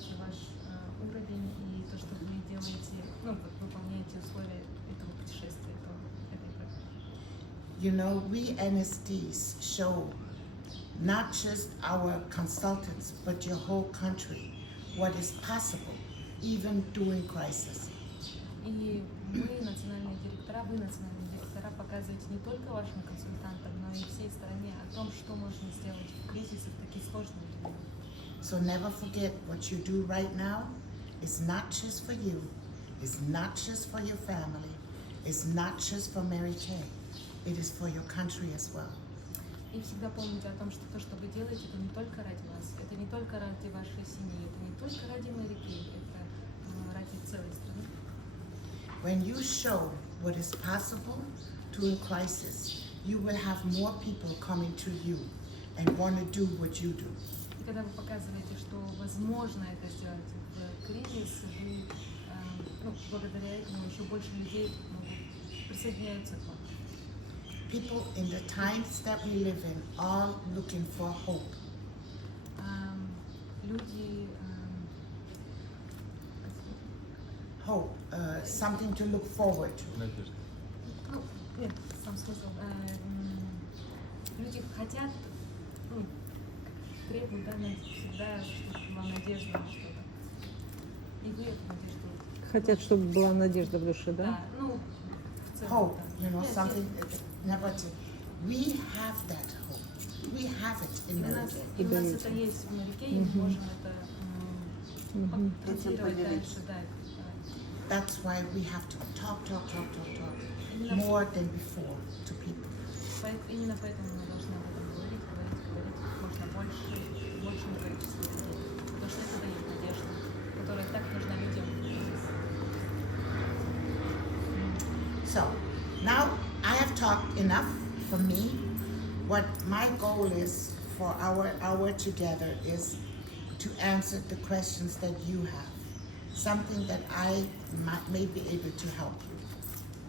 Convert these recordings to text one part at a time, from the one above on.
оцениваете ваш уровень и то, что вы делаете, ну, вот выполняете условия этого путешествия, этой программы? You know, we NSDs show not just our consultants, but your whole country, what is possible, even during crisis. И мы, национальные директора, вы, национальные директора, показываете не только вашим консультантам, но и всей стране о том, что можно сделать в кризисе, в такие сложные времена. So never forget what you do right now is not just for you, it's not just for your family, it's not just for Mary Kay, it is for your country as well. И всегда помните о том, что то, что вы делаете, это не только ради вас, это не только ради вашей семьи, это не только ради Мэри Кей, это ради целой страны. When you show what is possible during crisis, you will have more people coming to you and want to do what you do. И когда вы показываете, что возможно это сделать в кризис, вы, благодаря этому еще больше людей присоединяются к вам. People in the times that we live in are looking for hope. Люди, Hope, something to look forward to. нет, сам смысл, люди хотят, требуют, да, всегда, чтобы была надежда на что-то. И вы эту надежду. Хотят, чтобы была надежда в душе, да? Да, ну, в целом, Hope, да. you know, Нет, something never to. We have that hope. We have it in И у Mary нас, Kay. и у нас это есть в Мэри Кей, мы можем это транслировать дальше, да. That's why we have to talk more than before to people. Именно поэтому мы должны об этом говорить как можно большему количеству людей. Потому что это дает надежду, которая так нужна людям. So, now I have talked enough for me. What my goal is for our hour together is to answer the questions that you have. Something that I may be able to help you.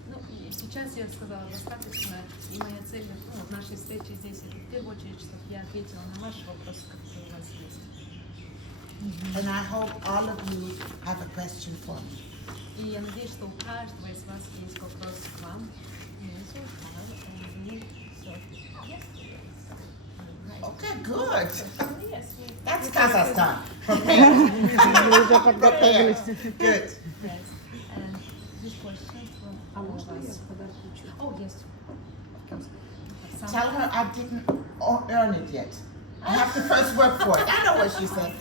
Ну, и сейчас я сказала достаточно, и моя цель в нашей встрече здесь, это в первую очередь, чтобы я ответила на ваши вопросы, которые у вас есть. And I hope all of you have a question for me. И я надеюсь, что у каждого из вас есть вопрос к вам. Okay, good. Yes, That's Kazakhstan. Prepared. Prepared. Good. yes. And this question from А можно я us. подарок включу? Oh, yes. Tell her I didn't earn it yet. I have to first work for it. I know what she said.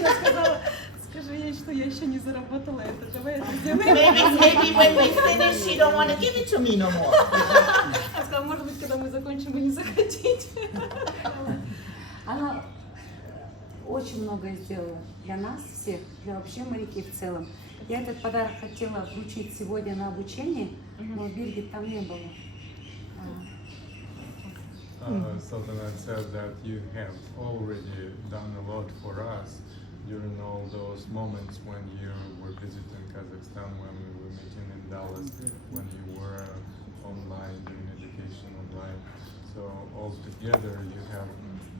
Я сказала, скажи ей, что я еще не заработала это. Давай это сделаем. Maybe when we finish, she don't want to give it to me no more. Я сказала, может быть, когда мы закончим, вы не захотите. Она очень многое сделала для нас всех, для вообще Мэри Кей в целом. Я этот подарок хотела вручить сегодня на обучении, но Биргит там не было. Sultanat said that you have already done a lot for us during all those moments when you were visiting Kazakhstan, when we were meeting in Dallas, when you were online doing education online. So altogether, you have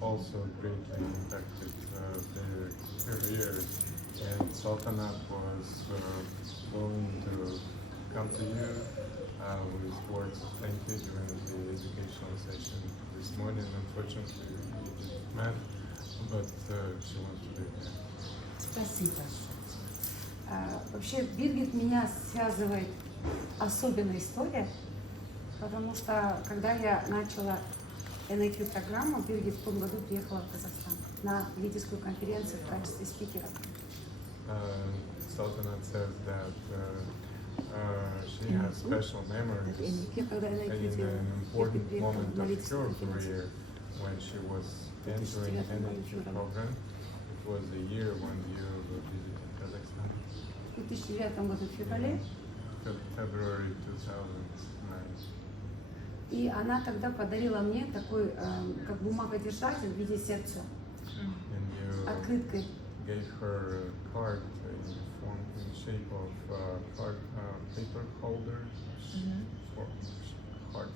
also greatly impacted their careers. And Sultanat was going to come to you with words of thank you during the educational session this morning. Unfortunately, we didn't met, but she wants to be here. Спасибо. Вообще Биргит меня связывает особенная история, потому что когда я начала NIQ программу, Биргит в том году приехала в Казахстан на лидерскую конференцию в качестве спикера. Sultanat says that she has special memories in an important moment of her career when she was entering NIQ program. It was the year when you were visiting Kazakhstan. В 2009 году в феврале. February 2009. И она тогда подарила мне такой, как бумагодержатель в виде сердца, And you открыткой. gave her a card in the shape of paper holder for heart.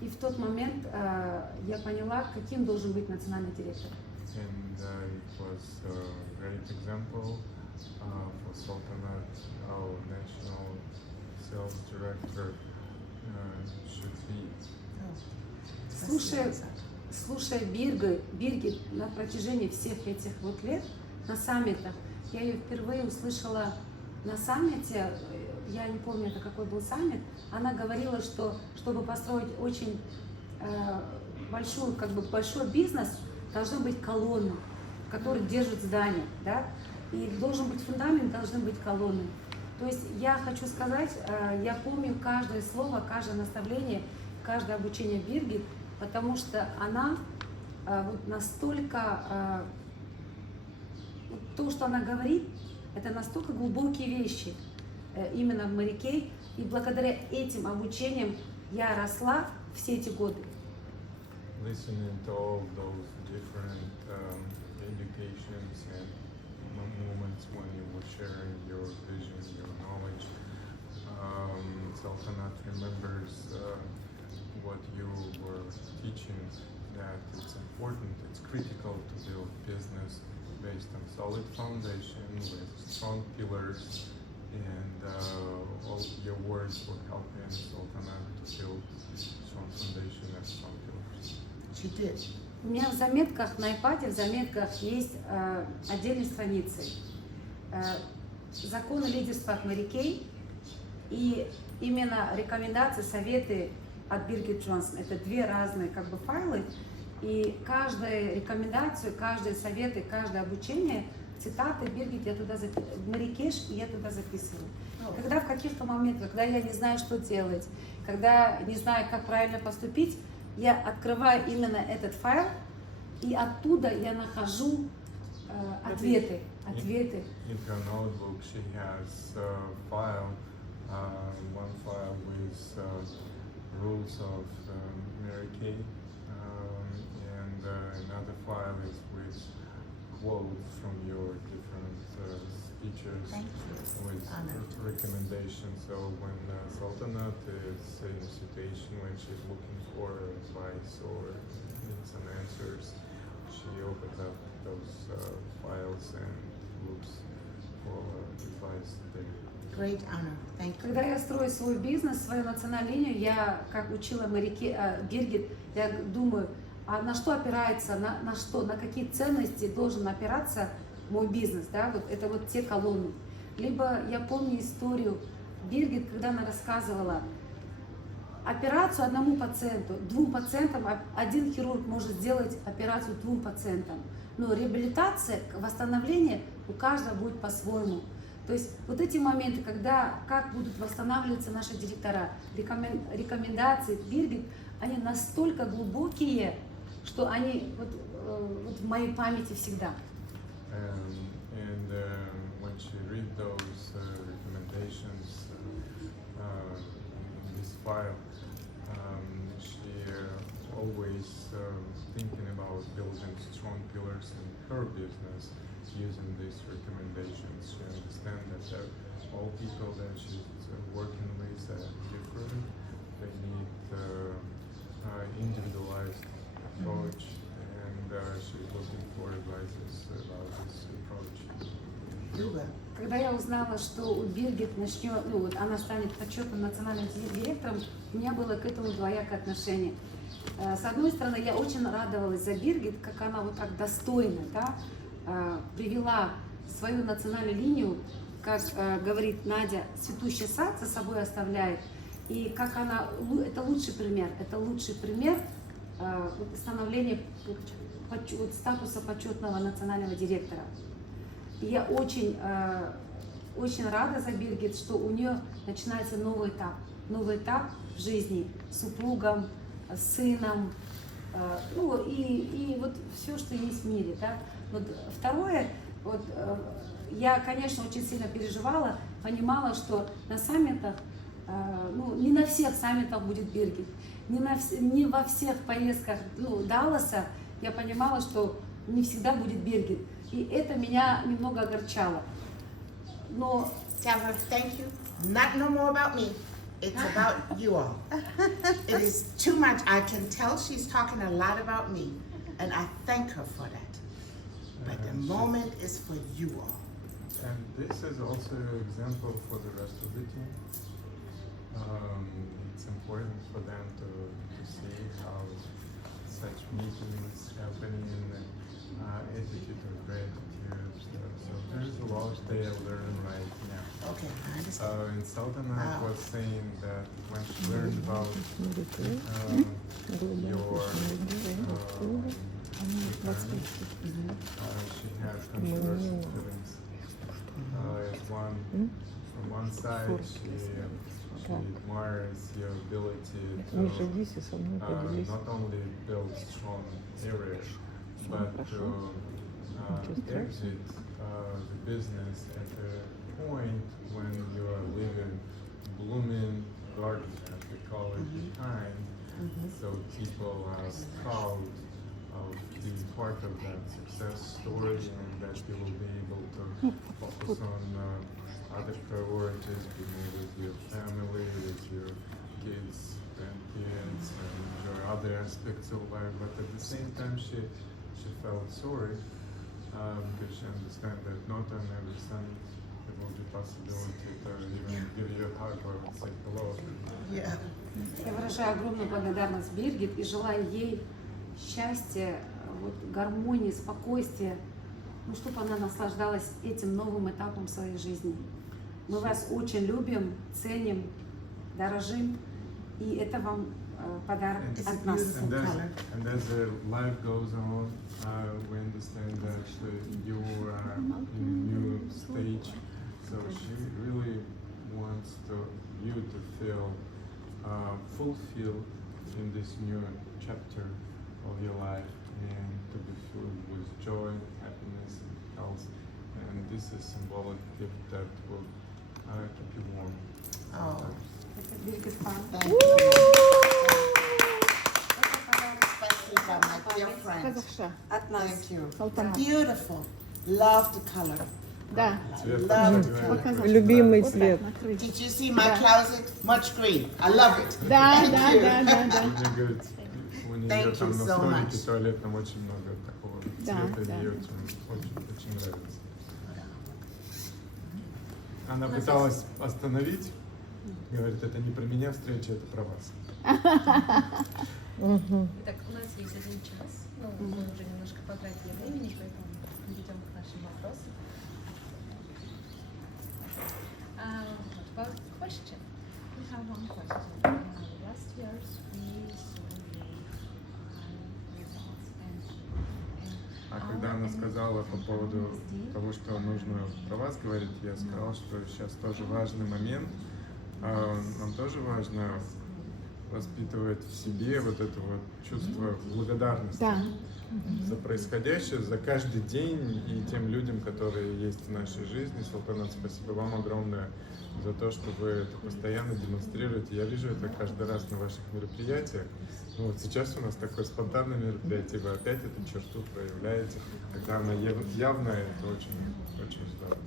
И в тот момент я поняла, каким должен быть национальный директор. and it was a great example for Sultanat, our national sales director should be. Слушая Биргит на протяжении всех этих вот лет на саммитах, я ее впервые услышала на саммите, я не помню, это какой был саммит, она говорила, что чтобы построить очень большой бизнес, должны быть колонны, которые держат здание, да, и должен быть фундамент, должны быть колонны. То есть я хочу сказать, я помню каждое слово, каждое наставление, каждое обучение Биргит, потому что она вот настолько, то, что она говорит, это настолько глубокие вещи именно в Mary Kay, и благодаря этим обучениям я росла все эти годы. Listening to all those different educations and moments when you were sharing your vision, your knowledge, Sultanat remembers what you were teaching, that it's important, it's critical to build business based on solid foundation with strong pillars, and all your words were helping Sultanat to build strong foundation and strong pillars. She did. У меня в заметках, на iPad, в заметках есть отдельные страницы. Законы лидерства от Mary Kay и именно рекомендации, советы от Биргит Джонсон. Это две разные файлы. И каждую рекомендацию, каждые советы, каждое обучение, цитаты Биргит я туда Mary Kay, и я туда записываю. Когда в каких-то моментах, когда я не знаю, что делать, когда не знаю, как правильно поступить, я открываю именно этот файл, и оттуда я нахожу ответы. In her notebook, she has one file with rules of Mary Kay, and another file is with quotes from your different speeches with recommendations. So when Sultanat is in a situation when she's looking for advice or needs some answers, she opens up those files and looks for advice there. Great honor. Thank you. Когда я строю свой бизнес, свою национальную линию, я, как учила Биргит, я думаю, а на что опирается, на что, на какие ценности должен опираться мой бизнес, да, вот это вот те колонны. Либо я помню историю Биргит, когда она рассказывала операцию одному пациенту, двум пациентам, один хирург может сделать операцию двум пациентам, но реабилитация, восстановление у каждого будет по-своему. То есть вот эти моменты, когда как будут восстанавливаться наши директора, рекомендации Биргит, они настолько глубокие, что они вот в моей памяти всегда. And when she read those recommendations in this file, she always thinking about building strong pillars in her business using these recommendations. She understands that all people that she's working with are different. They need individualized approach, and she's looking for advice about this approach. Когда я узнала, что у Биргит начнет, она станет почетным национальным директором, у меня было к этому двоякое отношение. С одной стороны, я очень радовалась за Биргит, как она вот так достойно, да, привела свою национальную линию, как говорит Надя, цветущий сад за собой оставляет, и как она, это лучший пример становления статуса почетного национального директора. И я очень рада за Биргит, что у нее начинается новый этап в жизни с супругом, с сыном, и вот все, что есть в мире. Да? Вот второе, я, конечно, очень сильно переживала, понимала, что на саммитах, не на всех саммитах будет Биргит, не во всех поездках Далласа я понимала, что не всегда будет Биргит. И это меня немного огорчало. Но... Tell her thank you. Not no more about me. It's about you all. It is too much. I can tell she's talking a lot about me, and I thank her for that. but the And moment is for you all. And this is also an example for the rest of the team. It's important for them to see how such meetings happening, attitude of gratitude. So there's a lot they are learning right now. Okay, I understand. And Sultana was saying that when she learned about your she had controversial feelings. From one side, she admires your ability Миша, to иди со мной, поделись. not only build strong areas, but to exit the business at a point when you are living blooming garden, as we call it, behind. So people are proud of being part of that success story, and that you will be able to focus on other priorities, being with your family, with your kids, grandkids, and your other aspects of life. But at the same time, she felt sorry because she understands that not on every summit there will be possibility to even give you a hug or say hello. Yeah. Я выражаю огромную благодарность Биргит и желаю ей счастья, вот, гармонии, спокойствия, ну, чтобы она наслаждалась этим новым этапом своей жизни. Мы вас очень любим, ценим, дорожим, и это вам подарок от нас. And as life goes on, we understand that you are in a new stage. So she really wants you to feel fulfilled in this new chapter of your life, and to be filled with joy, happiness, and health. And this is symbolic gift that will keep you warm. Oh, Это Биргит Пан. thank you. Спасибо, my dear friend. Казахша. От нас. Thank you. Салтанат. Beautiful. Love the color. Да. Цвет Love такой it. говорит. Любимый Вот так, цвет. накрыть. Did you see my closet? Much green. I love it. Да, Thank да, you. да, да, да. Мне говорит, у нее Thank там you на so столике much. туалетном очень много такого Да, цвета, да. ей очень нравится. Она пыталась остановить, говорит, это не про меня встреча, это про вас. Итак, у нас есть 1 час, мы уже немножко потратили времени, поэтому перейдем к нашим вопросам. About question, we have one question. Last year's we saw results and Когда она сказала по поводу того, что нужно про вас говорить, я сказал, что сейчас тоже важный момент. Нам тоже важно воспитывать в себе вот это вот чувство благодарности Да. за происходящее, за каждый день и тем людям, которые есть в нашей жизни. Салтанат, спасибо вам огромное за то, что вы это постоянно демонстрируете. Я вижу это каждый раз на ваших мероприятиях. Ну, вот сейчас у нас такое спонтанное мероприятие, вы опять эту черту проявляете. Когда она явная, это очень, очень здорово.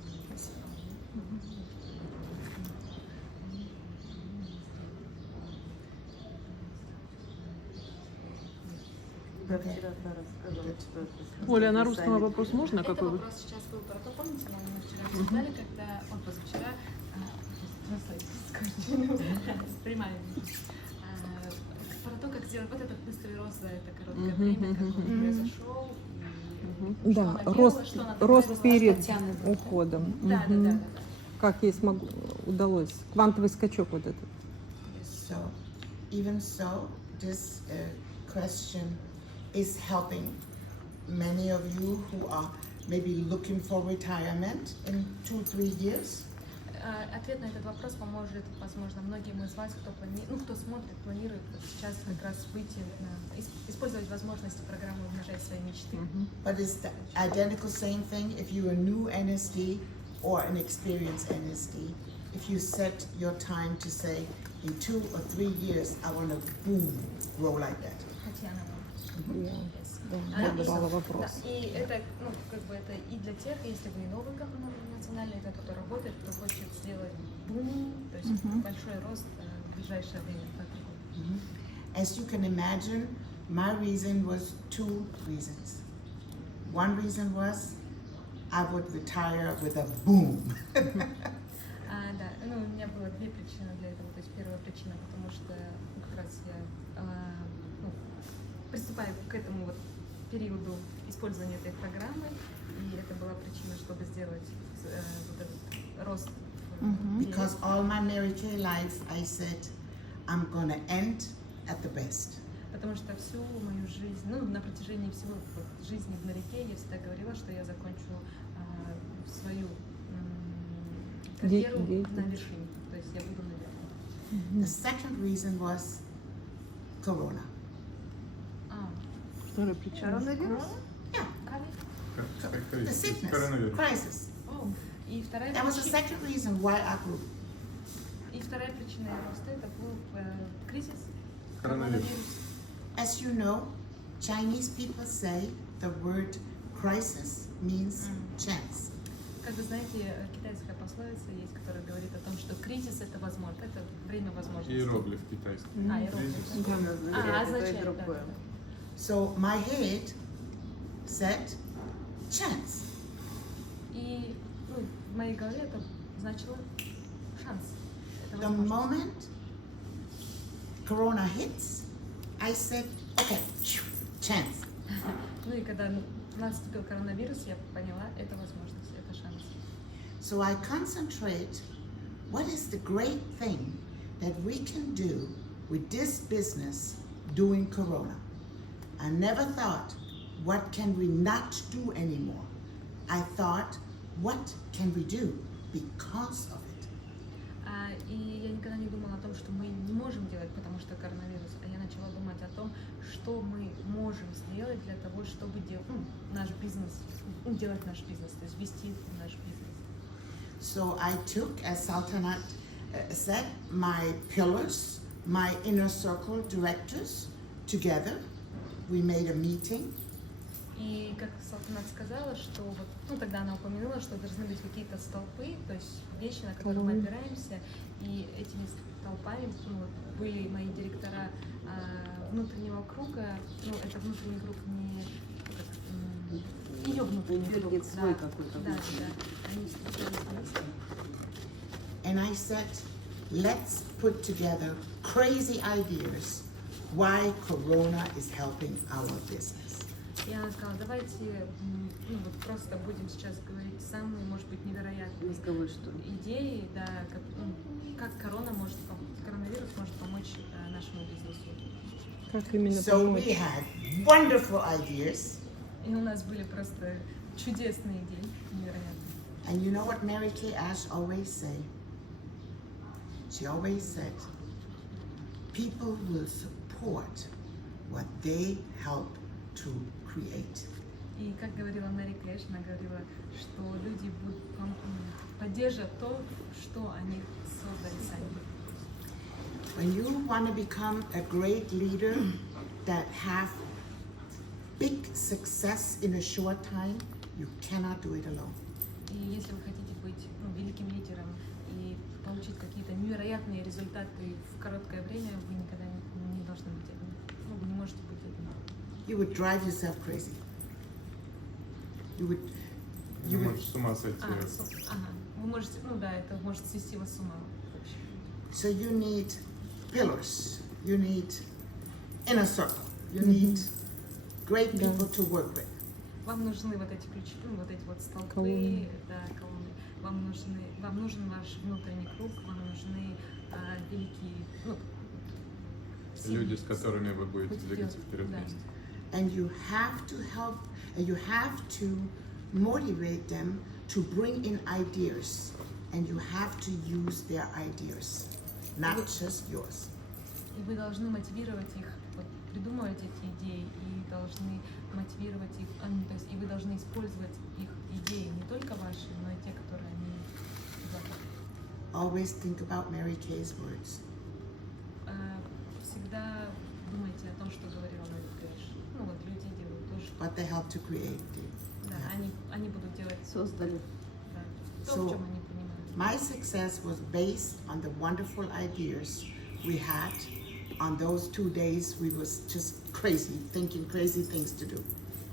Оля, на русском вопрос можно? это Какой вы? вопрос сейчас был про то, помните, мы вчера обсуждали, когда, позавчера, принимаем, про то, как сделать вот этот быстрый рост за это короткое время, как он произошел, и что Да, она делала, рост, что она рост добилась. перед Татьяны. уходом. Да, да, Мгм. да, да. Как ей удалось? Квантовый скачок вот этот. So, even so, this question is helping many of you who are maybe looking for retirement in 2-3 years. Ответ на этот вопрос поможет, возможно, многим из вас, кто смотрит, планирует вот сейчас как раз выйти использовать возможности программы «Умножай свои мечты». But it's the identical same thing if you're a new NSD or an experienced NSD. If you set your time to say, in 2 or 3 years, I want to boom, grow like that. Татьяна. Да, задавала вопрос. Да, и это, это и для тех, если вы новый национальный, это кто работает, кто хочет сделать бум, то есть большой рост в ближайшее время, 2-3 года. As you can imagine, my reason was 2 reasons. One reason was I would retire with a boom. Да, ну, у меня было две причины для этого. То есть первая причина, потому что как раз я ну, приступаю к этому вот периоду использования этой программы, и это была причина, чтобы сделать вот этот рост. Because all my Mary Kay life, I said, I'm gonna end at the best. Потому что всю мою жизнь, ну, на протяжении всего вот, жизни в Марике я всегда говорила, что я закончу свою карьеру на вершине. То есть я буду на вершине. The second reason was Corona. Вторая причина. Коронавирус? Yeah, the sickness, Коронавирус. crisis. И вторая That was the причина, second reason why I grew. и вторая причина роста это был кризис, Коронавирус. As you know, Chinese people say the word crisis means chance. Как вы знаете, китайская пословица есть, которая говорит о том, что кризис это возможно, это время возможностей. Иероглиф китайский. Иероглиф. Означает, да. So my head said chance. И ну, в моей голове это значило шанс. Это The возможность. moment Corona hits, I said, okay, chance. Ну и когда наступил коронавирус, я поняла, это возможность, это шанс. So I concentrate, what is the great thing that we can do with this business during Corona? I never thought, what can we not do anymore? I thought, what can we do because of it? И я никогда не думала о том, что мы не можем делать, потому что коронавирус, а я начала думать о том, что мы можем сделать для того, чтобы делать наш бизнес, делать наш бизнес, то есть вести наш бизнес. So I took, as Sultanat said, my pillars, my inner circle directors together. We made a meeting. И как Салтанат сказала, что вот, ну тогда она упомянула, что должны быть какие-то столпы, то есть вещи, на которые мы опираемся, и этими столпами ну, вот, были мои директора внутреннего круга, ну это внутренний круг не ее внутренний круг, Бергит свой какой-то. да, они встречались вместе. And I said, let's put together crazy ideas why Corona is helping our business. И она сказала, давайте ну, вот просто будем сейчас говорить самые, может быть, невероятные Мозговой что ли? идеи, да, как коронавирус может помочь нашему бизнесу. Как именно So помочь? we had wonderful ideas. И у нас были просто чудесные идеи, невероятные. And you know what Mary Kay Ash always say? She always said, people will support what they help to create. И как говорила Мэри Кэш, она говорила, что люди будут поддерживать то, что они создали сами. When you want to become a great leader that have big success in a short time, you cannot do it alone. И если вы хотите быть великим лидером и получить какие-то невероятные результаты в короткое время, вы никогда не должны быть одним. Ну, вы не можете быть одним. You would drive yourself crazy. You would Можешь с ума сойти. Вы можете, ну да, это может свести вас с ума вообще. So you need pillars, you need inner circle, you need great people to work with. Вам нужны вот эти ключи, ну, вот эти вот столпы, Колонны. да, колонны. Вам нужен ваш внутренний круг, вам нужны великие, ну, Люди, с которыми вы будете двигаться вперед Да. вместе. And you have to help, and you have to motivate them to bring in ideas, and you have to use their ideas, not just yours. И вы должны мотивировать их, вот, придумывать эти идеи, и должны мотивировать их, то есть и вы должны использовать их идеи, не только ваши, но и те, которые они задали. Always think about Mary Kay's words. Всегда думайте о том, что говорила Мэри Кэш. Ну вот люди делают то, что What they help to create. да, они будут делать Создали. да, то, So, в чем они понимают. My success was based on the wonderful ideas we had. On those 2 days, we was just crazy, thinking crazy things to do.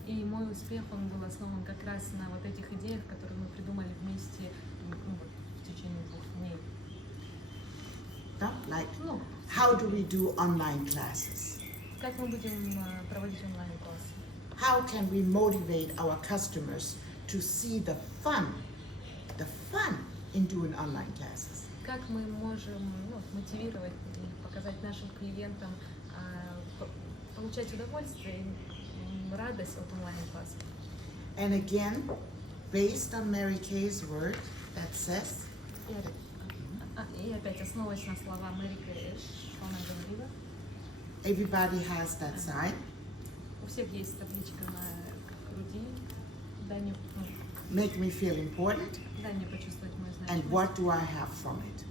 И мой успех, он был основан как раз на вот этих идеях, которые мы придумали вместе вот, в течение 2 дней. No? Like, Ну, how do we do online classes? как мы будем проводить онлайн-классы? How can we motivate our customers to see the fun in doing online classes? Как мы можем мотивировать и показать нашим клиентам получать удовольствие и радость от онлайн-классов? And again, based on Mary Kay's word that says, И опять основываясь на слова Мэри Кэй, что она говорила, everybody has that sign. у всех есть табличка на груди, дай мне, Make me feel important. дай мне почувствовать мою And значимость. what do I have from it?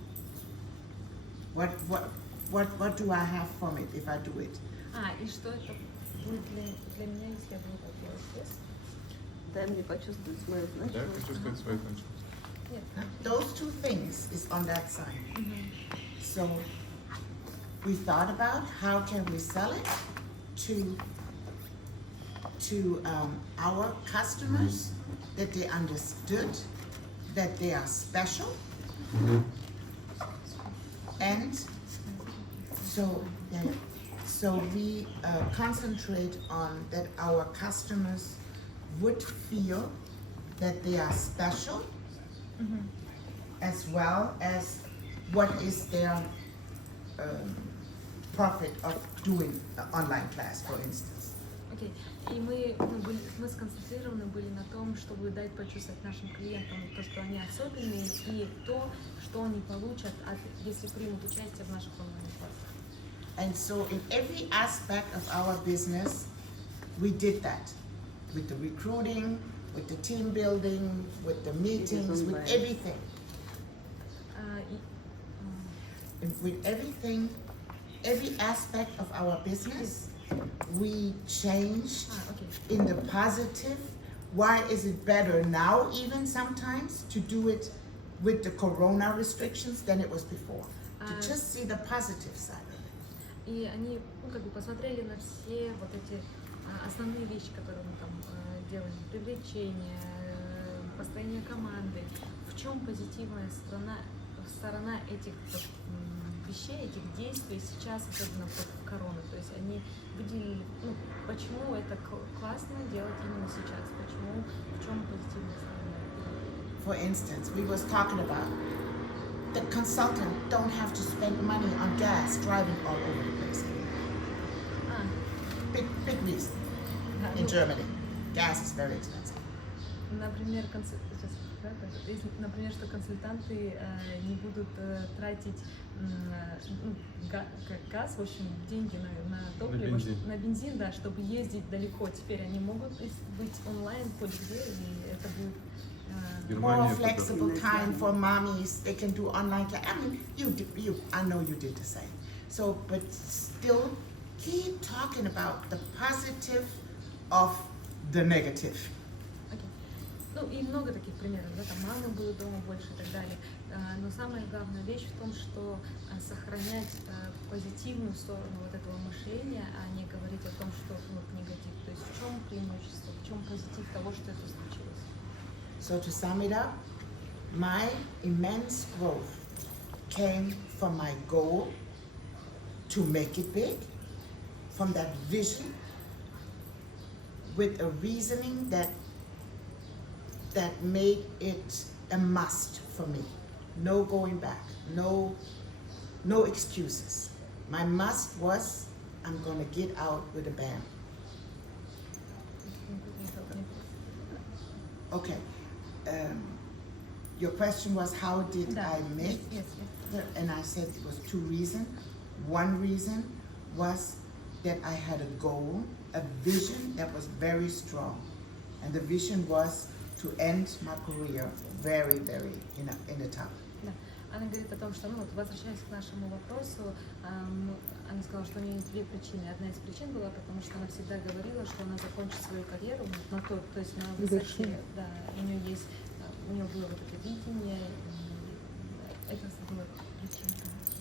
What do I have from it if I do it? И что это будет для меня, если я буду так делать? Yes? Дай мне почувствовать мою Да, почувствовать свою значимость. Нет. Those two things is on that sign. So we thought about how can we sell it to our customers, that they understood that they are special, and so we concentrate on that our customers would feel that they are special, as well as what is their profit of doing an online class, for instance. Окей. И мы сконцентрированы были на том, чтобы дать почувствовать нашим клиентам то, что они особенные, и то, что они получат, если примут участие в наших онлайн-классах. And so in every aspect of our business, we did that. With the recruiting, with the team building, with the meetings, with everything. And with everything, every aspect of our business, we changed Окей. in the positive. Why is it better now even sometimes to do it with the corona restrictions than it was before? To just see the positive side of it. И они посмотрели на все вот эти основные вещи, которые мы там делаем. Привлечение, построение команды. В чем позитивная сторона этих вещей, этих действий сейчас, особенно под корону. То есть они выделили, почему это классно делать именно сейчас, почему, в чем позитивная сторона. For instance, we was talking about the consultant don't have to spend money on gas driving all over the place. Big reason in Germany. Gas is very expensive. Например, например, что консультанты не будут тратить газ, в общем, деньги на топливо, на бензин, да, чтобы ездить далеко. Теперь они могут быть онлайн хоть где, и это будет More flexible time for mommies. They can do online class. I mean, I know you did the same. So, but still, keep talking about the positive of the negative. И много таких примеров, да, там мамы будут дома больше и так далее. Но самая главная вещь в том, что сохранять позитивную сторону вот этого мышления, а не говорить о том, что негатив. То есть в чем преимущество, в чем позитив того, что это случилось. So to sum it up, my immense growth came from my goal to make it big, from that vision, with a reasoning that made it a must for me. No going back, no excuses. My must was, I'm gonna get out with a bang. Okay. Your question was how did I make Yes. And I said it was 2 reasons. One reason was that I had a goal, a vision that was very strong. And the vision was to end my career very, very in the top. Да. Она говорит о том, что, возвращаясь к нашему вопросу, она сказала, что у нее есть 2 причины. Одна из причин была, потому что она всегда говорила, что она закончит свою карьеру то есть на высоте, да, у нее было вот это видение, и это была причина.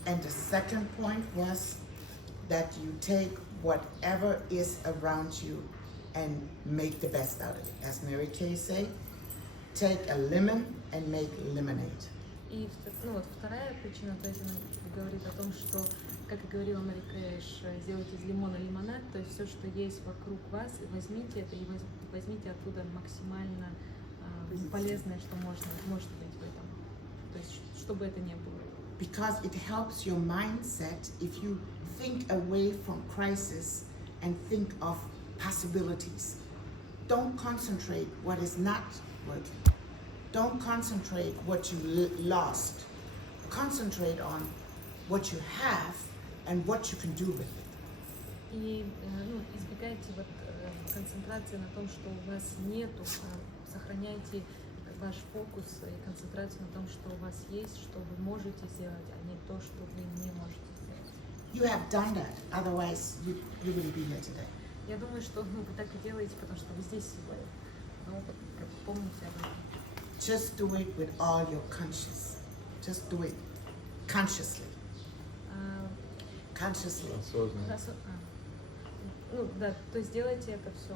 And the second point was that you take whatever is around you and make the best out of it. As Mary Kay say, take a lemon and make lemonade. И ну, вот вторая причина, то есть она говорит о том, что, как и говорила Мэри Кэш, сделайте из лимона лимонад, то есть все, что есть вокруг вас, возьмите это и возьмите оттуда максимально полезное, что может быть в этом. То есть, что бы это ни было. Because it helps your mindset if you think away from crisis and think of possibilities. Don't concentrate what is not working. Don't concentrate what you lost. Concentrate on what you have and what you can do with it. И ну, избегайте вот, концентрации на том, что у вас нету. Сохраняйте ваш фокус и концентрацию на том, что у вас есть, что вы можете сделать, а не то, что вы не можете сделать. You have done that, otherwise you wouldn't be here today. Я думаю, что ну, вы так и делаете, потому что вы здесь сегодня. Ну, вот, помните об этом. Just do it with all your conscious. Just do it consciously. Consciously. Осознанно. Ну да, то есть делайте это все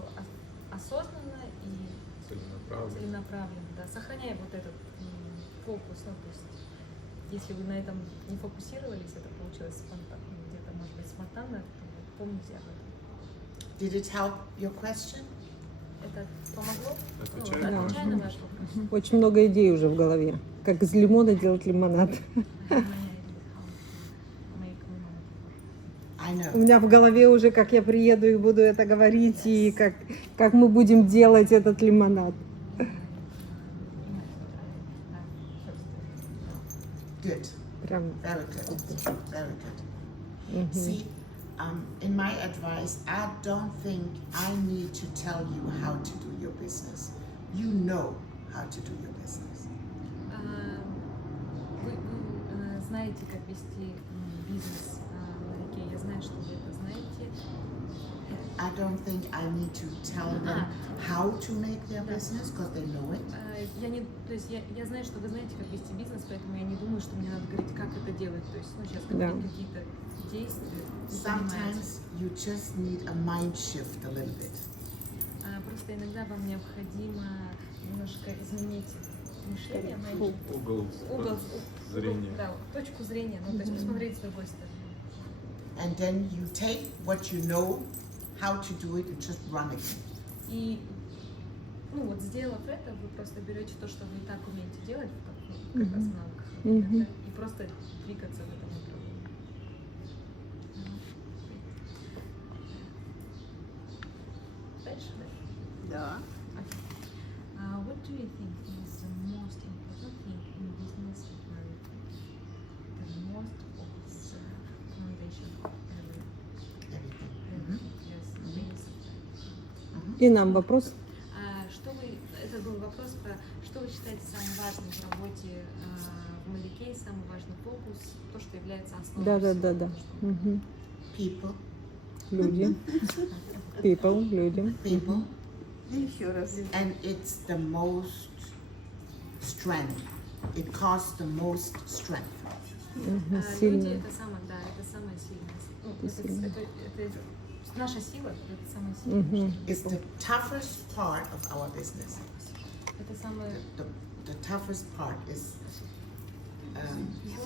осознанно и целенаправленно, да, сохраняя вот этот фокус, ну то есть если вы на этом не фокусировались, это получилось спонтанно, где-то может быть спонтанно, то помните об этом. Did it help your question? Это помогло? Отвечает Ну, на отвечай на ваш вопрос. Очень много идей уже в голове. Как из лимона делать лимонад. I know. У меня в голове уже, как я приеду и буду это говорить, и как мы будем делать этот лимонад. Good. Прям. Very good. Very good. See, in my advice, I don't think I need to tell you how to do your business. You know how to do your business. Вы знаете, как вести бизнес на реке. Я знаю, что вы это знаете. I don't think I need to tell them how to make their business because they know it. Я знаю, что вы знаете, как вести бизнес, поэтому я не думаю, что мне надо говорить, как это делать. То есть, ну, сейчас какие-то действия. Sometimes you just need a mind shift a little bit. Просто иногда вам необходимо немножко изменить мышление, Угол зрения. да, точку зрения, ну, то есть посмотреть с другой стороны. And then you take what you know how to do it and just run it. И, ну, вот сделав это, вы просто берете то, что вы и так умеете делать, как раз в навыках, и просто двигаться в этом направлении. Дальше, Да. What do you think is the most important thing in business where the most of the foundation of Everything. yes, base? И нам вопрос. Это был вопрос про, что вы считаете самым важным в работе в Моряке, самый важный фокус, то, что является основой. Да. всего. People. Люди. People, люди. People. Еще раз. And it's the most strength. It costs the most strength. Люди Сильные. это самая сильная. Ну, это наша сила, это самая сильная. It's the toughest part of our business. Это самое The toughest part is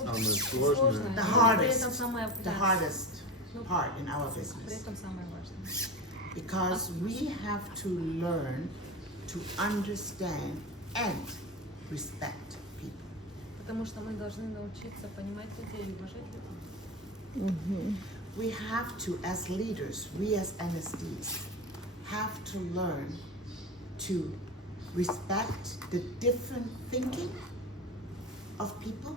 Самое сложное, сложное. the но при hardest, этом самое the hardest part in our При business. этом самое важное. Because we have to learn to understand and respect people. Потому что мы должны научиться понимать людей и уважать людей. We have to, as leaders, we as NSDs, have to learn to respect the different thinking of people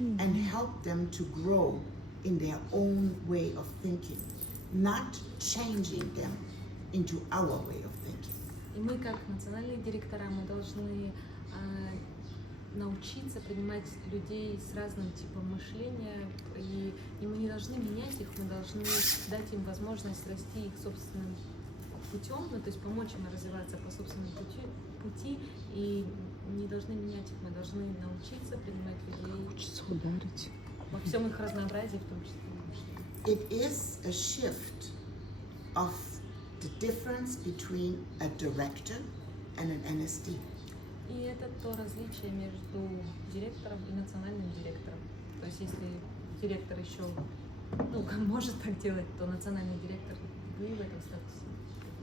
and help them to grow in their own way of thinking, not changing them into our way of thinking. И мы, как национальные директора, мы должны научиться принимать людей с разным типом мышления, и мы не должны менять их, мы должны дать им возможность расти их собственным путем, ну, то есть помочь им развиваться по собственному пути, и не должны менять их, мы должны научиться принимать людей Хочется ударить. во всем их разнообразии, в том числе. It is a shift of the difference between a director and an NSD. И это то различие между директором и национальным директором. То есть если директор еще может так делать, то национальный директор вы в этом статусе.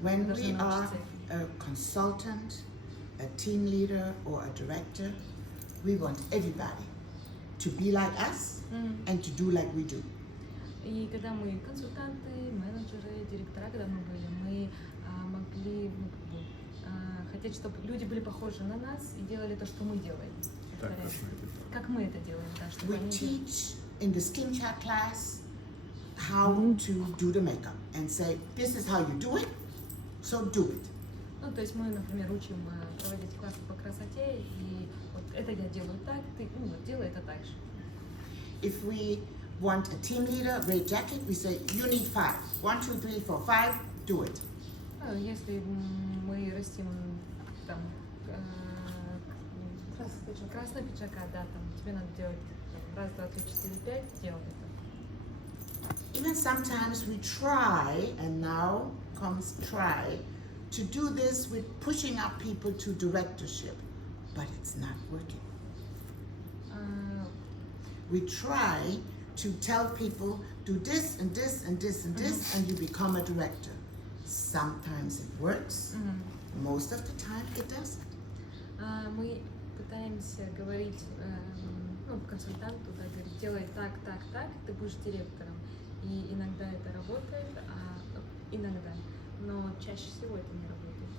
When Должны we are научиться. a consultant, a team leader, or a director, we want everybody to be like us and to do like we do. И когда мы консультанты, менеджеры, директора, когда мы были, мы могли хотеть, чтобы люди были похожи на нас и делали то, что мы делаем. Так, Повторяю. как мы это делаем. Как мы это делаем, да, чтобы We они делали. teach in the skincare class how to do the makeup and say, this is how you do it, so do it. Ну, то есть мы, например, учим проводить классы по красоте, и вот это я делаю так, ты делай это так же. If we want a team leader, red jacket, we say, you need 5. 1, 2, 3, 4, 5, do it. Если мы растим там красного пиджака, да, там тебе надо делать там, 1, 2, 3, 4, 5, делай это. Even sometimes we try, and now comes try, to do this with pushing up people to directorship, but it's not working. We try to tell people, do this and this and this and this, and you become a director. Sometimes it works, most of the time it doesn't. Мы пытаемся говорить консультанту, да, говорить, делай так, так, так, ты будешь директором. И иногда это работает, иногда, но чаще всего это не работает.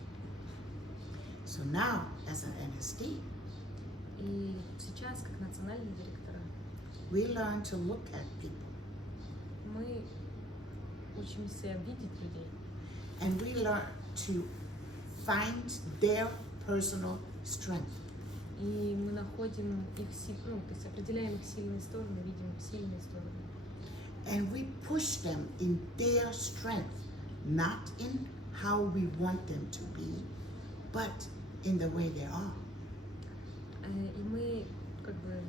So now, as an NSD, И сейчас, как национальные директора, we learn to look at people, мы учимся видеть людей. and we learn to find their personal strength. И мы находим их сильные, то есть определяем их сильные стороны, видим их сильные стороны. And we push them in their strength, not in how we want them to be, but in the way they are. И мы как бы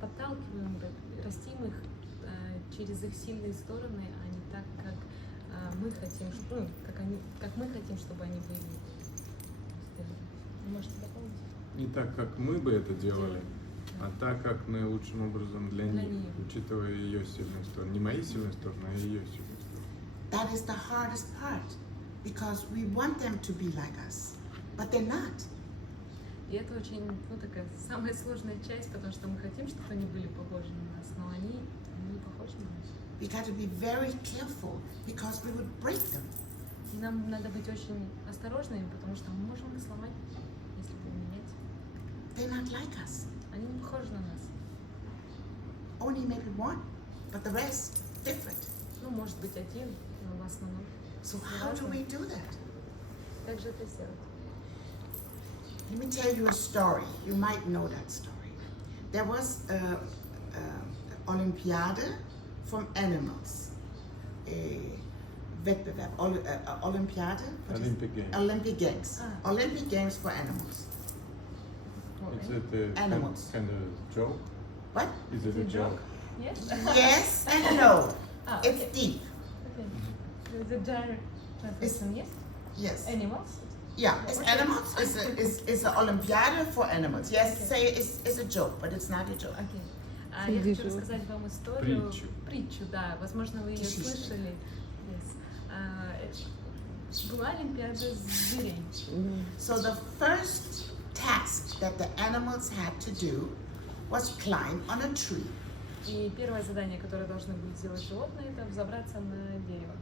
подталкиваем, растим их через их сильные стороны, а не так, как мы хотим, как мы хотим, чтобы они были. Вы можете дополнить? Не так, как мы бы это делали, а так, как наилучшим образом для них, них. учитывая ее сильные стороны. Не мои сильные стороны, а ее сильные стороны. That is the hardest part, because we want them to be like us, but they're not. И это очень, такая самая сложная часть, потому что мы хотим, чтобы они были похожи на нас, но они не похожи на нас. We got to be very careful, because we would break them. И нам надо быть очень осторожными, потому что мы можем их сломать, если будем менять. They're not like us. Они не похожи на нас. Only maybe one, but the rest different. Может быть один, но в основном. So how do we do that? Как же это сделать? Let me tell you a story. You might know that story. There was a Olympiade from animals. A Wettbewerb, Olympiade? What is- Olympic Games. Olympic Games. Olympic Games for animals. Is it a Animals. kind of joke? What? Is it a joke? Yes? Yes and no. Ah, It's okay. deep. Okay. The direct translation, yes? Yes. Animals? Yeah, it's animals. It's an Olympiade for animals. Yes, Okay. say it's a joke, but it's not a joke. Окей. Я Среди хочу животных. рассказать вам историю. Притчу. Притчу, да. Возможно, вы ее Тише. слышали. Yes. Была Олимпиада зверей. So the first task that the animals had to do was climb on a tree. И первое задание, которое должны были сделать животные, это взобраться на дерево.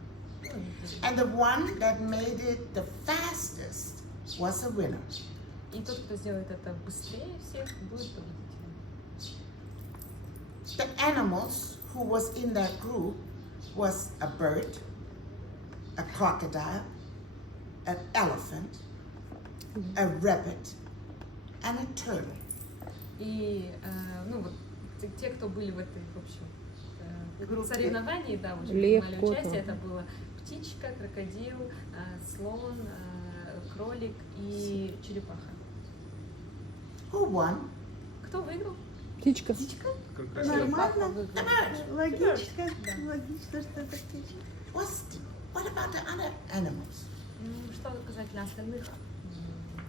And the one that made it the fastest was a winner. И тот, кто сделает это быстрее всех, будет победителем. The animals who was in that group was a bird, a crocodile, an elephant, a rabbit, and a turtle. И, те, кто были в этой, в общем, Группе. соревновании, да, уже Лев, принимали кот, участие, ага. это было птичка, крокодил, слон, кролик и черепаха. Who won? Кто выиграл? Птичка. Крокодил. Нормально? The bird. Логично, логично, что это птичка. What's what about the other animals? Что касательно остальных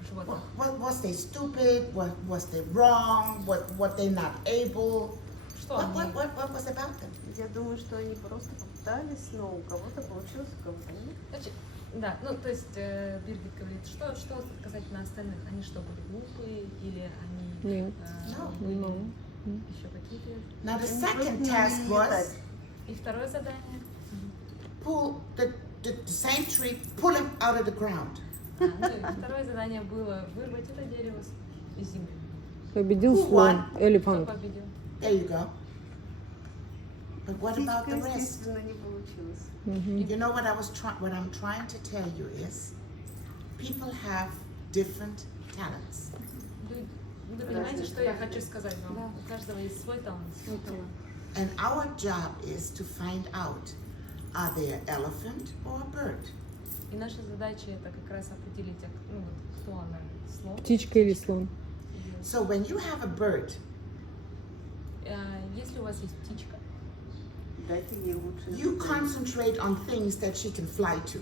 животных? Was they stupid? Was they wrong? What they not able? Что What, они... what, what, what was about them? Я думаю, что они просто попытались, но у кого-то получилось, у кого-то нет. Значит, да, ну то есть Биргит говорит, что касательно остальных? Они что, были глупые или они Нет. были No. еще какие-то? Now the Они second просто не task умели was летать. И второе задание. pull the same tree, pull it out of the ground. Ну и второе задание было вырвать это дерево из земли. Победил Who слон, won? Кто элефант. победил? There you go. But what about the Птичка, rest? естественно, не получилось. You know what what I'm trying to tell you is, people have different talents. Вы понимаете, что я хочу сказать вам? У каждого есть свой талант. And our job is to find out, are they an elephant or a bird? И наша задача это как раз определить, ну вот, кто она, слон. Птичка или слон. или- So when you have a bird, Если у вас есть птичка, Дайте ей лучше. you concentrate on things that she can fly to.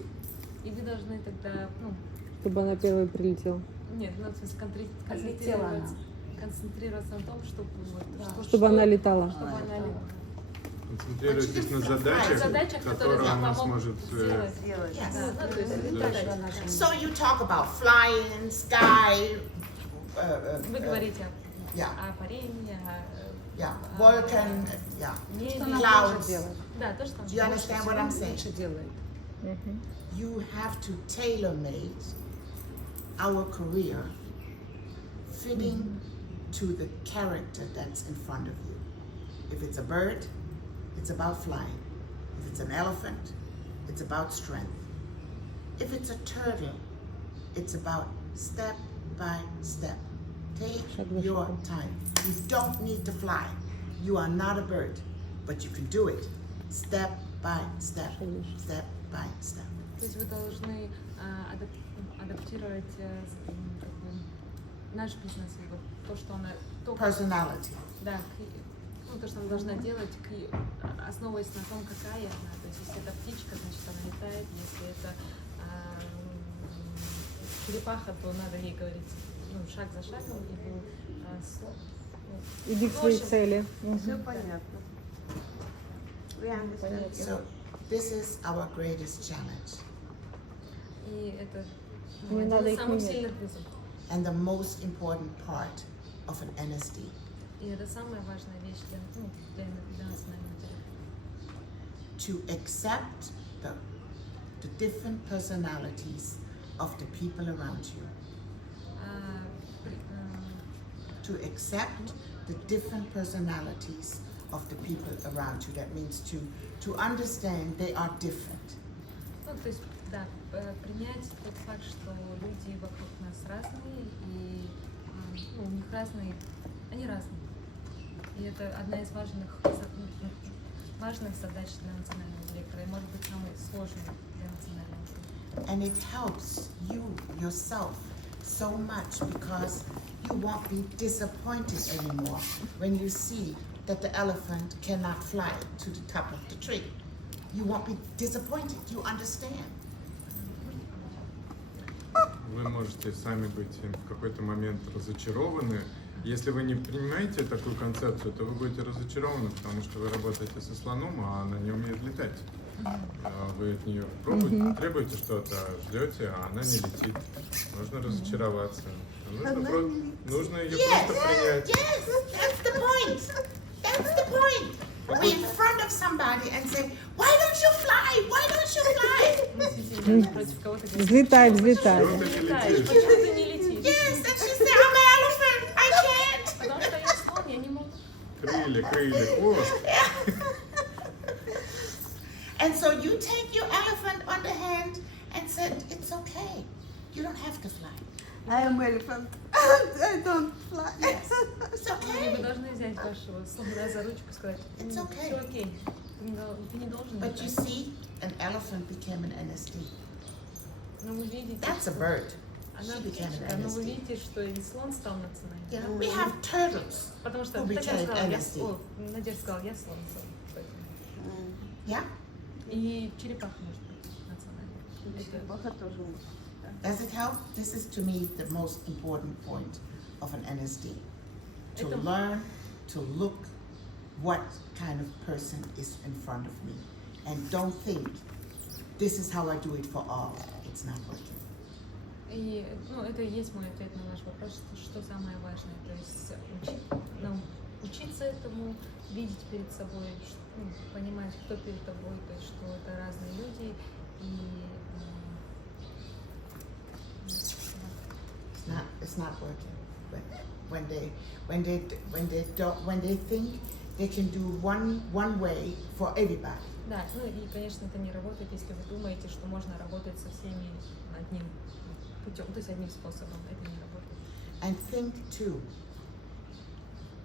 и вы должны тогда, ну, Чтобы она первой прилетела. нет, ну, в смысле, Отлетела она. концентрироваться на том, чтобы вот, Чтобы она летала. чтобы она летала. Концентрируйтесь на Задачах, задачах, которые которые она помогут сможет сделать. Сделать. Yes. Да, ну, то есть летать. So you talk about flying, sky, Вы говорите yeah, о парении, yeah, volcan, yeah. небе. Что она Clouds. может делать? Да, то, что Do you understand what I'm saying? Лучше делает. You have to tailor-make our career fitting to the character that's in front of you. If it's a bird, it's about flying. If it's an elephant, it's about strength. If it's a turtle, it's about step by step. Take your time. You don't need to fly. You are not a bird, but you can do it step by step, step by step. То есть вы должны адаптировать как бы, наш бизнес, и вот то, что она... Personality. Да, ну, то, что она должна делать, основываясь на том, какая она. То есть, если это птичка, значит, она летает. Если это черепаха, то надо ей говорить, ну, шаг за шагом. Иди к своей цели. Все понятно. We understand. So this is our greatest challenge И это Не один надо из их самых менять. сильных вызовов. and the most important part of an NSD. И это самая важная вещь для национального диалога. To accept the different personalities of the people around you. To accept the different personalities of the people around you. That means to understand they are different. Ну, то есть, да, принять тот факт, что люди вокруг нас разные, и ну, у них разные, они разные. И это одна из важных задач для национального директора, и может быть самой сложной для национального директора. And it helps you yourself so much because you won't be disappointed anymore when you see that the elephant cannot fly to the top of the tree. You won't be disappointed. You understand. Вы можете сами быть в какой-то момент разочарованы. Если вы не принимаете такую концепцию, то вы будете разочарованы, потому что вы работаете со слоном, а она не умеет летать. Вы от нее пробуете, требуете что-то, ждете, а она не летит. Можно разочароваться. Нужно ее просто принять. Yes, that's the point. That's the point. Be in front of somebody and say, "Why don't you fly? Why don't you fly?" Против кого-то говорить, Взлетай, Чего взлетай. ты не летаешь, летишь? почему ты не летишь? Yes, and she said, "I'm an elephant. I can't." Потому что я слон, я не могу. Крылья, хвост. And so you take your elephant on the hand and said, "It's okay. You don't have to fly. I am elephant. I don't fly. Yes, it's И вы okay." должны взять вашего слона за ручку и сказать, It's okay. все окей, ты не должен But you летать. see, an elephant became an NSD. Но вы видите, That's a что bird. она She became птичка, an но вы NSD. видите, что и слон стал национальным. You know, we have turtles. Потому что Who Татьяна became сказала, NSD. Надежда сказала, я слон. Yeah. И черепаха может быть национальным. Плохо тоже может. Does it help? This is to me the most important point of an NSD. To Это- learn to look what kind of person is in front of me. And don't think this is how I do it for all. It's not working. И, ну, это и есть мой ответ на ваш вопрос, что самое важное. То есть учиться этому, видеть перед собой, понимать, кто перед тобой, то есть что это разные люди. И It's not working. But when they think they can do one way for everybody. да, ну и, конечно, это не работает, если вы думаете, что можно работать со всеми одним путем, то есть одним способом. Это не работает. And think too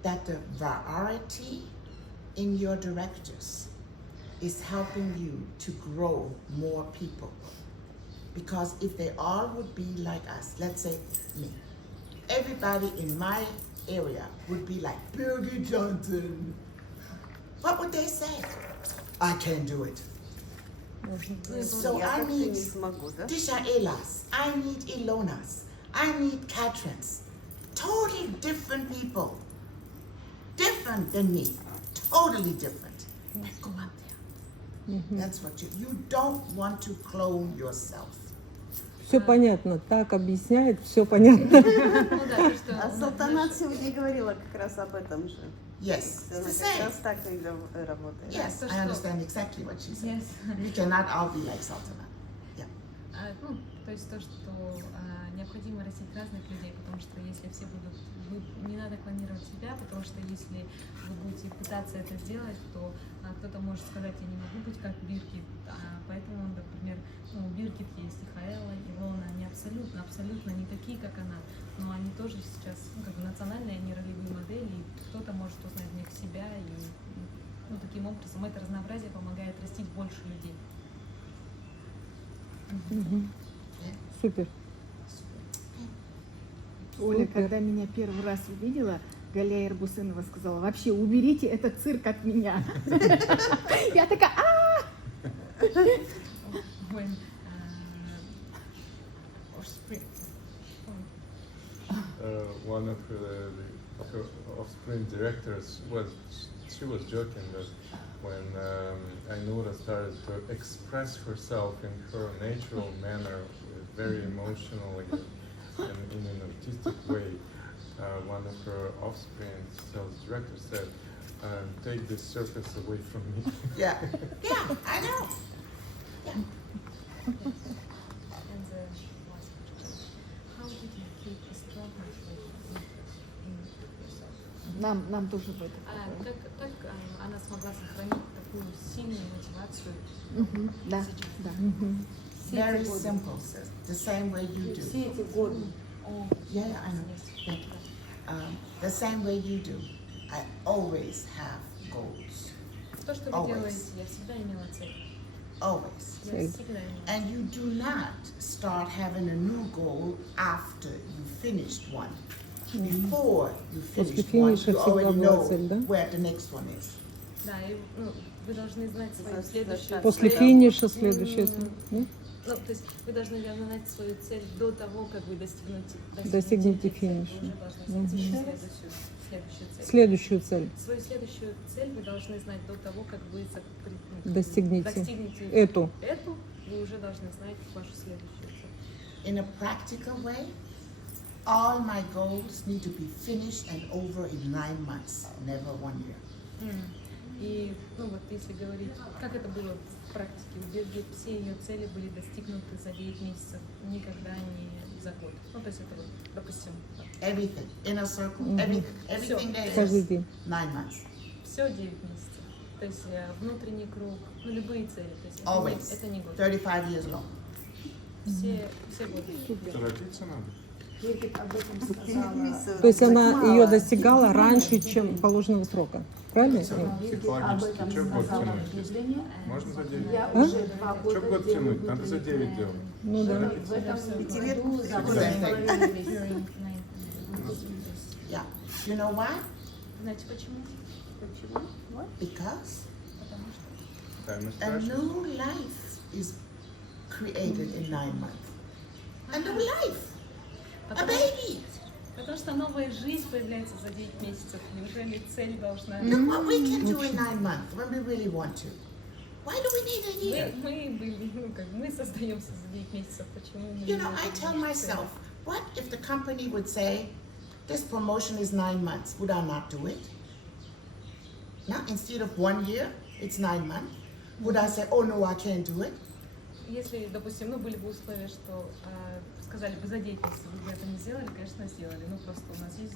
that the variety in your directors is helping you to grow more people. Because if they all would be like us, let's say me, everybody in my area would be like Birgit Johnson. What would they say? I can't do it. So Я I как-то need не смогу, да? Tisha Elas, I need Ilonas, I need Katrins. Totally different people. Different than me. Totally different. And go up there. That's what you don't want to clone yourself. Все понятно, так объясняет, все понятно. Ну да, то, что А Салтанат сегодня говорила как раз об этом же. Yes, Она it's the как same. раз так и работает. Yes, So I что- understand exactly what she said. Yes. We cannot all be like Sultana. Yeah. Ну, то есть то, что необходимо растить разных людей, потому что если все будут, не надо клонировать себя, потому что если вы будете пытаться это сделать, то кто-то может сказать, я не могу быть как Биргит, поэтому, например, у Биргит есть и Хаэла, и Лона, они абсолютно не такие, как она, но они тоже сейчас, как бы национальные, они ролевые модели, и кто-то может узнать в них себя, и таким образом это разнообразие помогает растить больше людей. Супер. Оля, Супер. когда меня первый раз увидела, Галя Ирбусынова сказала, вообще уберите этот цирк от меня. Я такая, When offspring. One of her offspring directors she was joking that when Ainura started to express herself in her natural manner, very emotionally and in an artistic way, one of her offspring sales directors said, "Take this circus away from me." Yeah. Yeah, I know. And the last question. How did you keep a strong motivation in yourself? нам тоже в это. Как она смогла сохранить такую сильную мотивацию? Да, да. Very simple, sis. The same way you do. Все эти годы. Yeah, I know. Thank you. The same way you do. I always have goals. То, что вы Always. делаете, я всегда имела цель. Always. Я Цель. всегда имела. And you do not start having a new goal after you finished one. Before you После finished one, финиша you всегда already была know цель, да? where the next one is. Да, и вы должны знать свою За- следующую После цель. финиша следующее. Да? Ну, то есть вы должны знать свою цель до того, как вы достигнете Достигнете этой цели. финиша. Вы уже должны знать Мгм. следующую цель. Следующую цель. Свою следующую цель вы должны знать до того, как вы Достигнете достигнете эту. вы уже должны знать вашу следующую цель. In a practical way, all my goals need to be finished and over in 9 months, never 1 year. И, вот если говорить, как это было в практике, у Биргит все ее цели были достигнуты за 9 месяцев, никогда не за год. Ну, то есть это вот, допустим, Everything, inner circle, everything there Каждый is день. 9 months. все 9 месяцев. То есть внутренний круг, любые цели. То есть Always. это не год. 35 years long. Все годы. Торопиться надо. Биргит об этом сказала. То есть она ее достигала раньше, чем положенного срока. Правильно? Биргит об Психологически, этом чё год сказала тянуть, в если Библии. Можно за 9? Я А? уже 2 года Что год делаю тянуть? Надо за 9 делать. Ну да. В этом Пятилетку году за всего. 8,5 месяцев. Yeah. You know why? Знаете почему? Почему? Вот. Because Потому что Тайны a страшно. new life is created in 9 months? A new life, a Потому, baby. потому что новая жизнь появляется за 9 месяцев. Неужели цель должна... Look what we can do in 9 months when we really want to. Why do we need a year? Мы были, мы создаемся за 9 месяцев. Почему мы You не know, I можем tell наши myself, what if the company would say, this promotion is 9 months, would I not do it? Now, instead of 1 year, it's 9 months. Would I say, oh no, I can't do it? цели? Если, допустим, были бы условия, что сказали бы за 9 месяцев, вы бы это не сделали, конечно, сделали. Ну, просто у нас есть...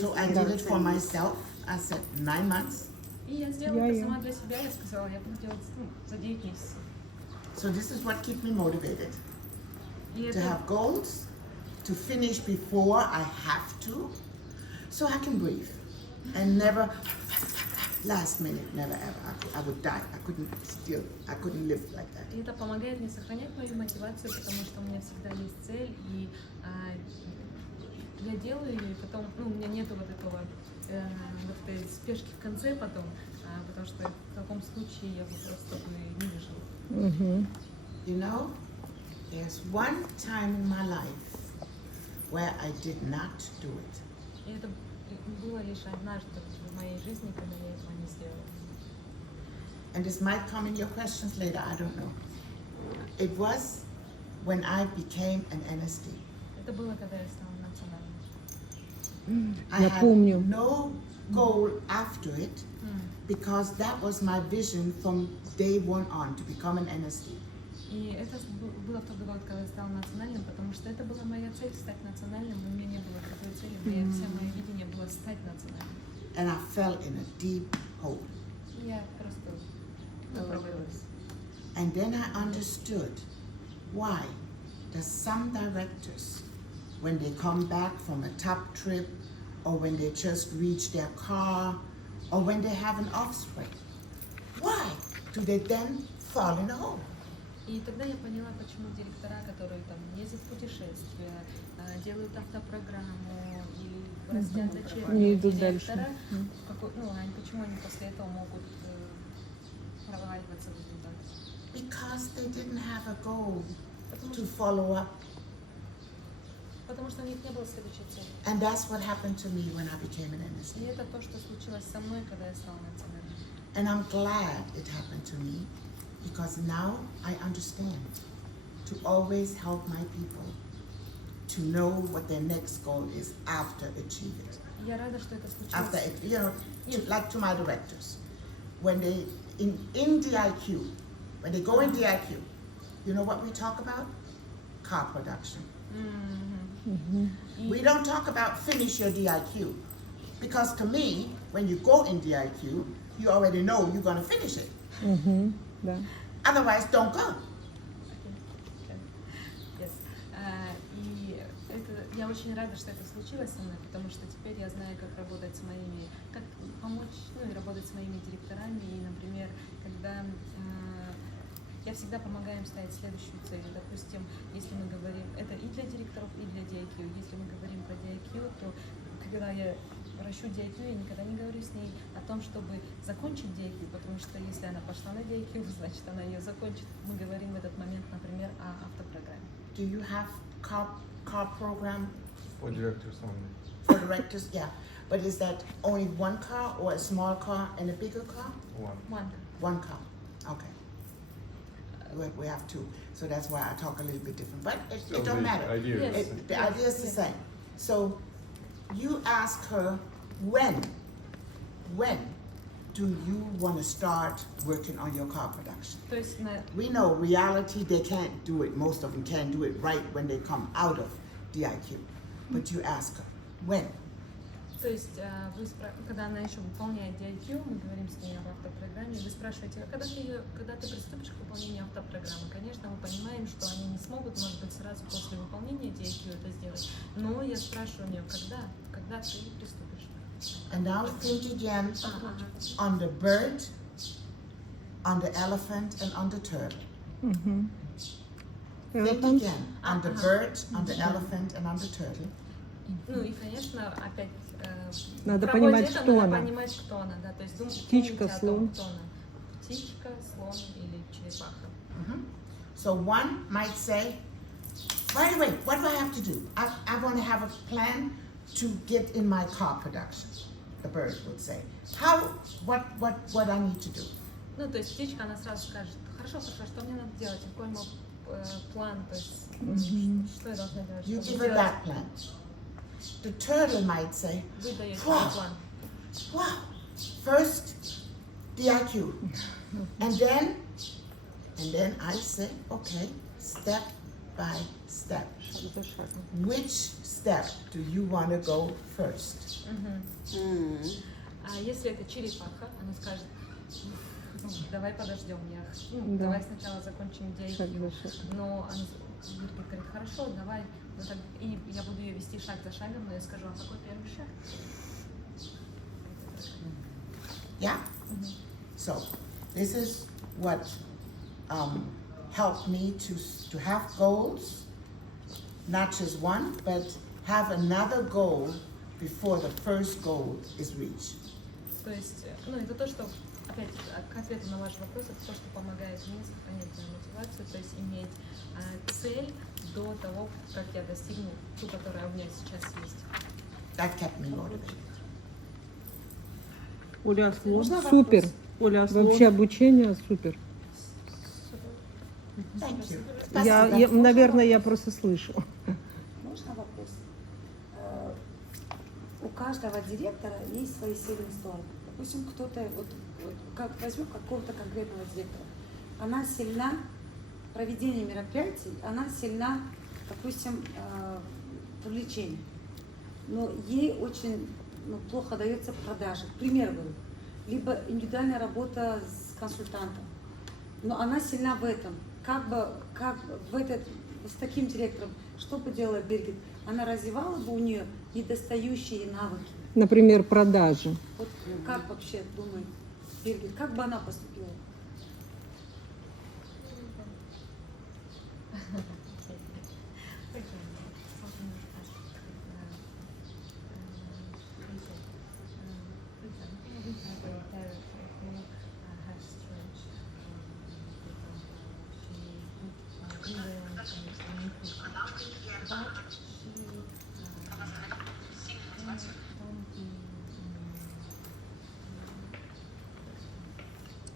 So I did it for myself. I said 9 months. И я сделала это сама для себя. Я сказала, я буду делать за 9 месяцев. So this is what keeps me motivated. И To это... have goals, to finish before I have to, so I can breathe. And never, last minute, never ever. I would die. I couldn't live like that. И это помогает мне сохранять мою мотивацию, потому что у меня всегда есть цель, и я делаю ее, и потом, у меня нету вот этого вот этой спешки в конце потом, потому что в таком случае я бы просто бы не выжила. You know, there's one time in my life where I did not do it. И это было лишь однажды в моей жизни, когда я этого не сделала. And this might come in your questions later, I don't know. It was when I became an NSD. Это было, когда я стала национальной. I Я had помню. no goal after it because that was my vision from day one on to become an NSD. И это было в тот год, когда я стала национальным, потому что это была моя цель стать национальным, у меня не было другой цели, вся мое видение было стать национальным. And I fell in a deep hole. И я просто провалилась. And then I understood why there's some directors, when they come back from a top trip, or when they just reach their car, or when they have an offspring, why do they then fall in a hole? И тогда я поняла, почему директора, которые там ездят в путешествия, делают автопрограмму или растят Не дочернего идут директора, дальше. почему они после этого могут проваливаться в результате. Because they didn't have a goal Потому to что, follow up. потому что у них не было следующей цели. And that's what happened to me when I became an И NSD. это то, что случилось со мной, когда я стала национальным. And I'm glad it happened to me because now I understand to always help my people to know what their next goal is after achieving it. И я рада, что это случилось. After it, you know, like to my directors, when they in DIQ, when they go in DIQ, you know what we talk about? Car production. We don't talk about finish your DIQ, because to me, when you go in DIQ, you already know you're going to finish it. Да. Otherwise, don't go. Yes. И это, я очень рада, что это случилось со мной, потому что теперь я знаю, как работать с моими, как помочь, и работать с моими директорами. И, например, когда я всегда помогаю им ставить следующую цель. Допустим, если мы говорим, это и для директоров, и для DIQ. Если мы говорим про DIQ, то когда я ращу DIQ, я никогда не говорю с ней о том, чтобы закончить DIQ, потому что если она пошла на DIQ, значит она ее закончит. Мы говорим в этот момент, например, о автопрограмме. Do you have car program For directors only. for directors? Yeah. But is that only one car or a small car and a bigger car? One. One car. Okay. We have two. So that's why I talk a little bit different. But So it don't the matter. idea Yes. is The idea is the same. So you ask her when do you want to start working on your car production? То есть We know reality, they can't do it. Most of them can't do it right when they come out of DIQ. But you ask her, when? То есть, когда она еще выполняет DIQ, мы говорим с ней об автопрограмме, вы спрашиваете, а когда ты приступишь к выполнению автопрограммы? Конечно, мы понимаем, что они не смогут, может быть, сразу после выполнения DIQ это сделать, но я спрашиваю у нее, когда ты приступишь? And now think again on the bird, on the elephant, and on the turtle. Think again on the bird, on the elephant, and on the turtle. Ну и, конечно, опять Надо в понимать, работе кто надо она. понимать, кто она, да, то есть Птичка, думайте о том, слон. кто она. Птичка, слон или черепаха. So one might say, by the way, what do I have to do? I want to have a plan to get in my car production, the bird would say. What I need to do? Ну, то есть птичка, она сразу скажет, хорошо, что мне надо делать, какой мой план, то есть что я должна делать, You чтобы give her сделать. that plan. The turtle might say, Вы даете wow, мне план. wow, first the IQ. And then I say, okay, step by step. Шаг за шагом. Which step do you want to go first? А если это черепаха, она скажет, ну, давай подождем, Да. давай сначала закончим Шаг идею. за шагом. Но она говорит, хорошо, давай. Ну, так, и я буду ее вести шаг за шагом, но я скажу, а какой первый шаг? Yeah? So, this is what helped me to have goals, not just one, but have another goal before the first goal is reached. То есть, ну, это то, что, опять, к ответу на ваш вопрос, это то, что помогает мне сохранять мою мотивацию, то есть иметь цель до того, как я достигну ту, которая у меня сейчас есть. That kept me motivated. Оля, Можно супер. вопрос? Оля, вообще обучение супер. Thank you. Наверное, я просто слышу. Можно вопрос? У каждого директора есть свои сильные стороны. Допустим, кто-то, как возьмем какого-то конкретного директора, она сильна проведение мероприятий, она сильна, допустим, привлечение. Но ей очень плохо дается продажа. Пример был. Либо индивидуальная работа с консультантом. Но она сильна в этом. С таким директором, что бы делала Биргит? Она развивала бы у нее недостающие навыки. Например, продажи. Вот как вообще думает Биргит, как бы она поступила?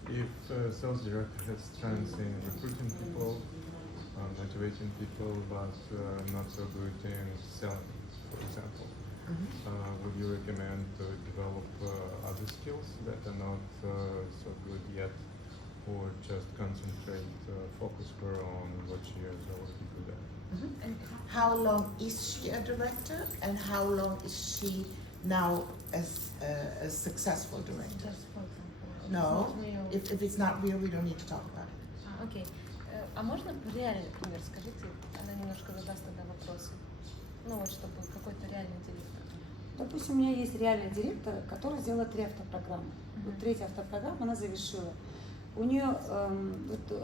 If a sales director has strengths in recruiting people, motivating people, but not so good in selling, for example, would you recommend to develop other skills that are not so good yet, or just concentrate, focus her on what she is already good at? How long is she a director, and how long is she now as a successful director? Just for example. No, It's not real. if it's not real, we don't need to talk about it. Окей. А можно реальный пример скажите? Она немножко задаст тогда вопросы. Ну вот, чтобы какой-то реальный директор. Допустим, у меня есть реальный директор, который сделала 3 автопрограммы. Вот 3-я автопрограмма она завершила. У нее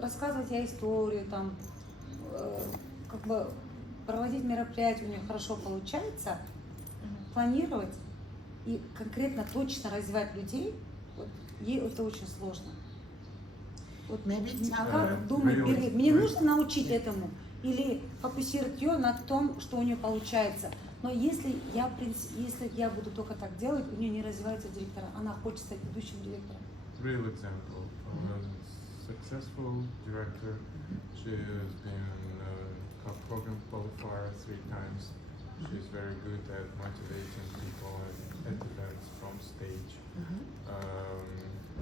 рассказывать ей историю, там, как бы проводить мероприятия у нее хорошо получается, планировать и конкретно точно развивать людей, вот, ей это очень сложно. Вот Maybe tell her. как думает Really? Биргит, мне нужно научить этому или фокусировать ее на том, что у нее получается. Но если я буду только так делать, у нее не развивается директора, она хочет стать ведущим директором. Real example of a successful director. She has been program qualifier 3 times. She's very good at motivating people at events from stage.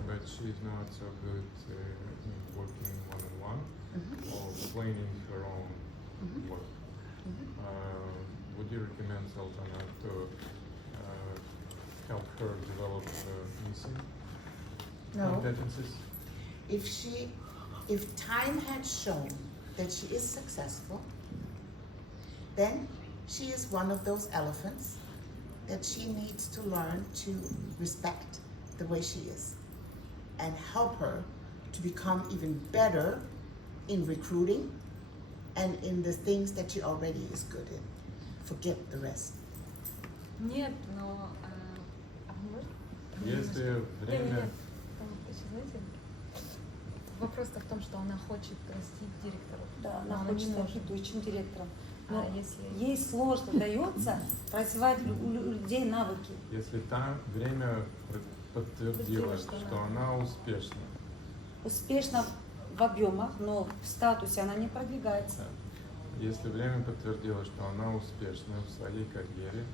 But she's not so good in working one-on-one or planning her own work. Would you recommend Sultana to help her develop missing No. competencies? If time had shown that she is successful, then she is one of those elephants that she needs to learn to respect the way she is and help her to become even better in recruiting and in the things that she already is good in. Forget the rest. Нет, но... Если время... Там, еще, знаете, вопрос-то в том, что она хочет растить директоров. Да, но она не хочет может. стать ведущим директором. А Но если... ей сложно дается развивать у людей навыки. Если там время подтвердило, Подтвердило, что что она успешна, Успешно в объемах, но в статусе она не продвигается. если время подтвердило, что она успешна в своей карьере,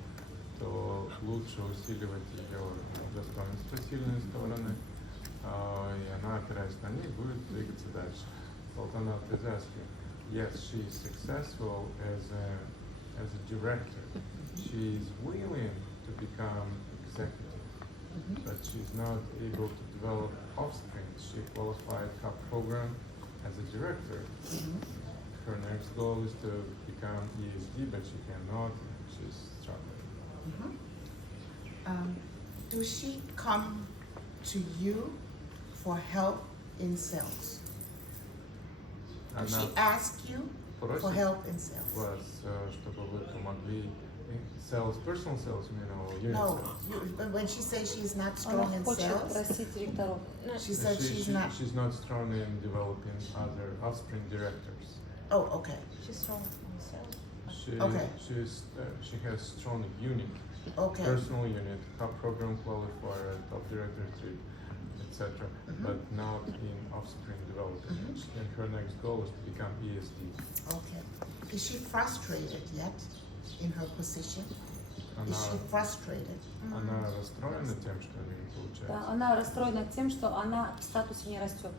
то лучше усиливать ее достоинства, сильные стороны, и она, опираясь на них, будет двигаться дальше. Sultana is asking, yes, she is successful as a director. She is willing to become executive, but she's not able to develop offspring. She qualified CUP program as a director. Her next goal is to become ESD, but she cannot. She's struggling. Does she come to you for help in sales? Does she ask you for Просит help in sales? вас, чтобы вы помогли sales, personal sales, you know, unit No, sales. but when she says she's not Она strong in хочет sales, растить директоров. she said she's not. She's not strong in developing other offspring directors. Oh, okay. She's strong in sales. Okay. She has strong unit, Okay. personal unit, top program qualifier, top director trip, etc. But not in offspring development. And her next goal is to become ESD. Okay. Is she frustrated yet in her position? Она, Is she frustrated? она расстроена тем, что у нее не получается. Да, она расстроена тем, что она в статусе не растет.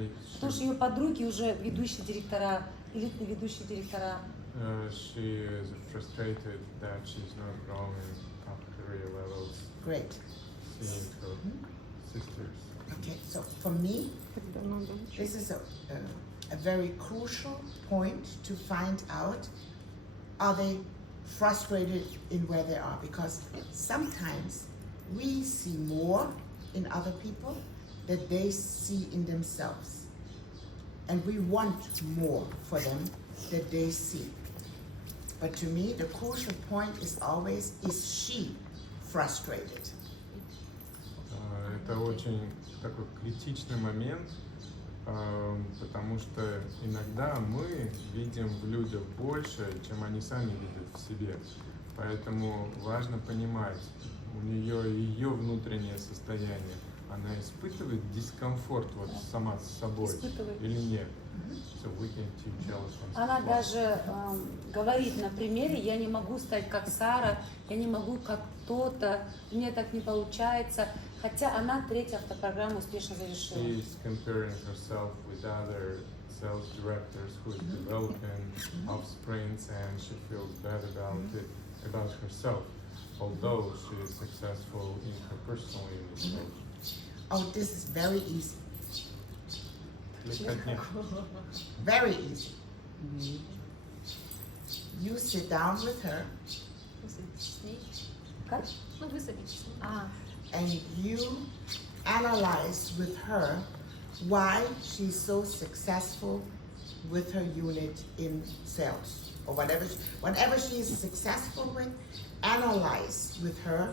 И Потому что ее подруги уже ведущие директора, элитные ведущие директора. She is frustrated that she's not growing up career levels, Great. seeing her sisters. Okay. So for me, Когда надо this is a very crucial point to find out, are they frustrated in where they are? Because sometimes we see more in other people than they see in themselves. And we want more for them than they see. But to me, the crucial point is always, is she frustrated? Это очень такой критичный момент, потому что иногда мы видим в людях больше, чем они сами видят в себе. Поэтому важно понимать у нее ее внутреннее состояние. Она испытывает дискомфорт вот сама с собой Испытывает. или нет? So we can teach elephants to Она fly. даже говорит на примере: я не могу стать как Сара, я не могу как кто-то, мне так не получается. Хотя она третью автопрограмму успешно завершила. She's comparing herself with other sales directors who is developing offsprings, and she feels bad about herself, although she is successful in her personal unit. Oh, this is very easy. Легкотня. Very easy. You sit down with her Высадитесь с ней. Как? Ну, высадитесь с ней. and you analyze with her why she's so successful with her unit in sales or whatever she is successful with, analyze with her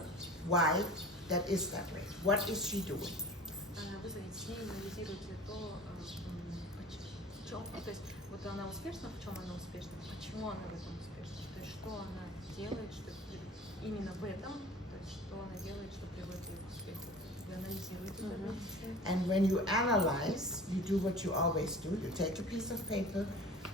why that is that way. What is she doing? Высадитесь с ней, анализируйте то, в чем, то есть вот она успешна, в чем она успешна, почему она в этом успешна, то есть что она делает, что именно в этом, то есть что она делает, что приводит ее к успеху. Вы анализируете это. And when you analyze, you do what you always do. You take a piece of paper,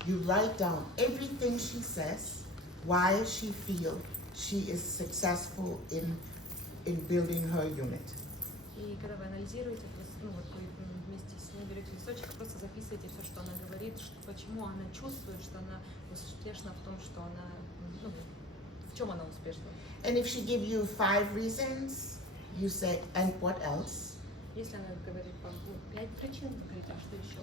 you write down everything she says, why she feels she is successful in building her unit. И когда вы анализируете, ну вот вы вместе с ней берете листочек, просто записывайте все, что она говорит, почему она чувствует, что она успешна в том, что она, ну, в чем она успешна. And if she give you 5 reasons, you say, and what else? Если она говорит вам 5 причин, вы говорите, а что еще?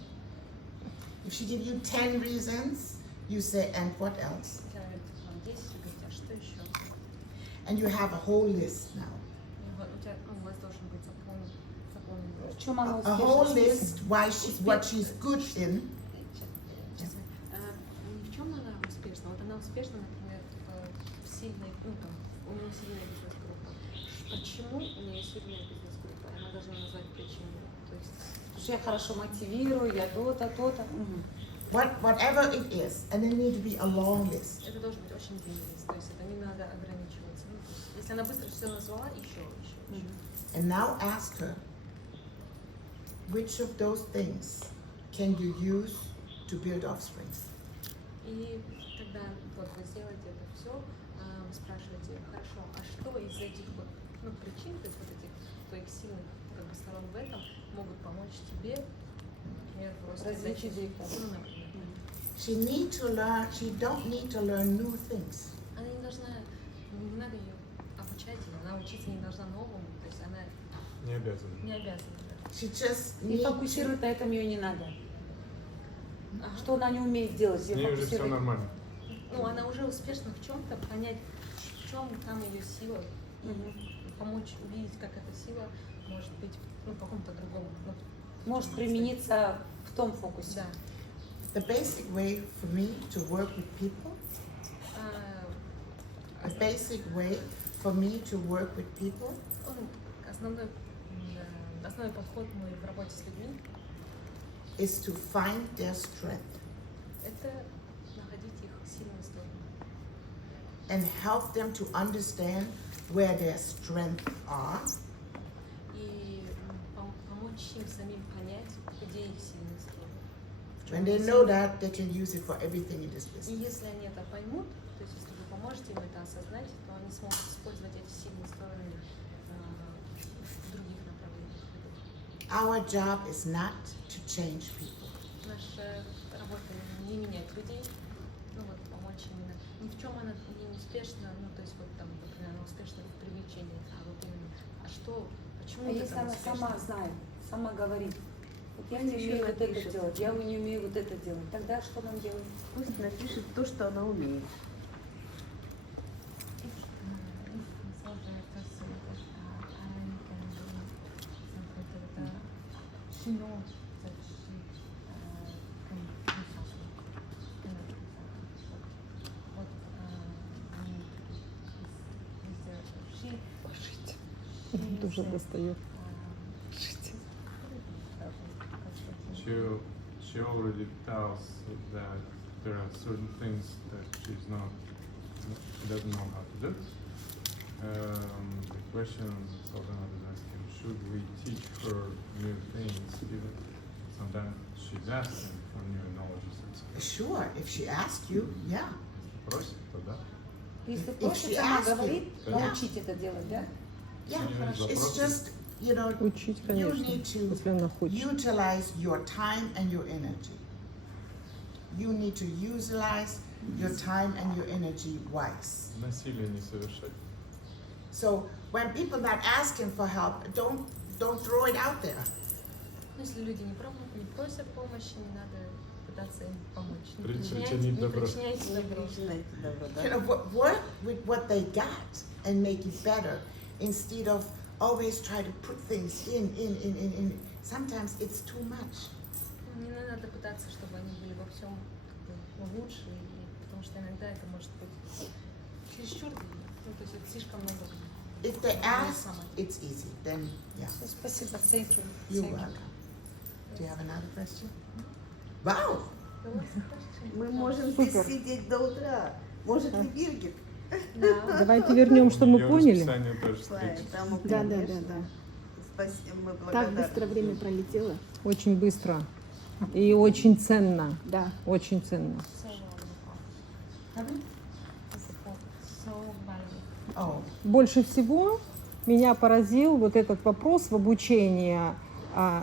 If she give you 10 reasons, you say, and what else? Если она говорит вам 10, вы говорите, а что еще? And you have a whole list now. У вас должен быть заполнен В чем она A whole успешна? list what she's good in. В чем она успешна? Вот она успешна, например, в сильной, ну там, у нее сильная бизнес-группа. Почему у нее сильная бизнес-группа? она должна назвать причину. То есть Что я хорошо мотивирую, я то-то, то-то. Мгм. Whatever it is, and it need to be a long list. это должен быть очень длинный лист, то есть это не надо ограничиваться. Ну, то есть, если она быстро все назвала, еще. And now ask her, which of those things can you use to build offspring? И тогда вот вы сделаете это все, вы спрашиваете, хорошо, а что из этих вот, причин, то есть вот этих твоих сильных как бы сторон в этом могут помочь тебе, например, просто Развитие детей. например. She don't need to learn new things. Она не должна, не надо ее обучать, она учиться не должна новому, то есть она Не обязан. не обязана. Да. She just И needs фокусировать на этом ее не надо. Ага. Что она не умеет делать, С ее ней уже все фокусировать. нормально. Она уже успешна в чем-то, понять, в чем там ее сила, Мгм. помочь увидеть, как эта сила может быть в каком-то другом. Может примениться в том фокусе. Да. the basic way for me to work with people. А, The basic way for me to work with people основной подход мой в работе с людьми is to find their strength — это находить их сильные стороны and help them to understand where their strengths are и помочь им самим понять, где их сильные стороны. В When чём they их know силы. that, they can use it for everything in this И business. если они это поймут, то есть если вы поможете им это осознать, то они смогут использовать эти сильные стороны в других направлениях. Our job is not to change people. Наша работа не менять людей, помочь именно. Ни в чем она не успешна, то есть например, она успешна в привлечении, а вот именно, почему А ты если там она успешна? сама знает, сама говорит, вот я не Пусть умею ещё вот это напишет. делать, я не умею вот это делать, тогда что нам делать? Пусть напишет то, что она умеет. She knows that she can do something. Он тоже достает. She already tells that there are certain things that she doesn't know how to do. The question Sultana was asking, should we teach her new things? Even sometimes she's asking for new knowledge. Sure, if she asks you, yeah. Просит, то да. Если If просит, she она asks you, говорит, yeah. научить это делать, да? Yeah, Yes, it's вопросы. just, Учить, you конечно, need to если она хочет. utilize your time and your energy. You need to utilize your time and your energy wise. Насилие не совершать. So when people not asking for help, don't throw it out there. Если люди не просят помощи, не надо пытаться им помочь. Не Причинить причиняйте добро. причиняйте добро. Начинайте добро, да? You know, work with what they got and make it better instead of always try to put things in. Sometimes it's too much. Не надо пытаться, чтобы они были во всем лучше, потому что иногда это может быть чересчур, то есть это слишком много. If they ask, it's easy. Then, yeah, Все, спасибо, thank you. you're Thank you. welcome. Do you have another question? Wow! Мы можем здесь сидеть до утра. Может ли Биргит? Давайте вернем, что мы Её поняли. расписание тоже встреч. Поэтому, Да. конечно, спасибо, мы Так благодарны. быстро время пролетело. Очень быстро. И очень ценно. Да. Очень ценно. Oh, Больше всего меня поразил вот этот вопрос в обучении.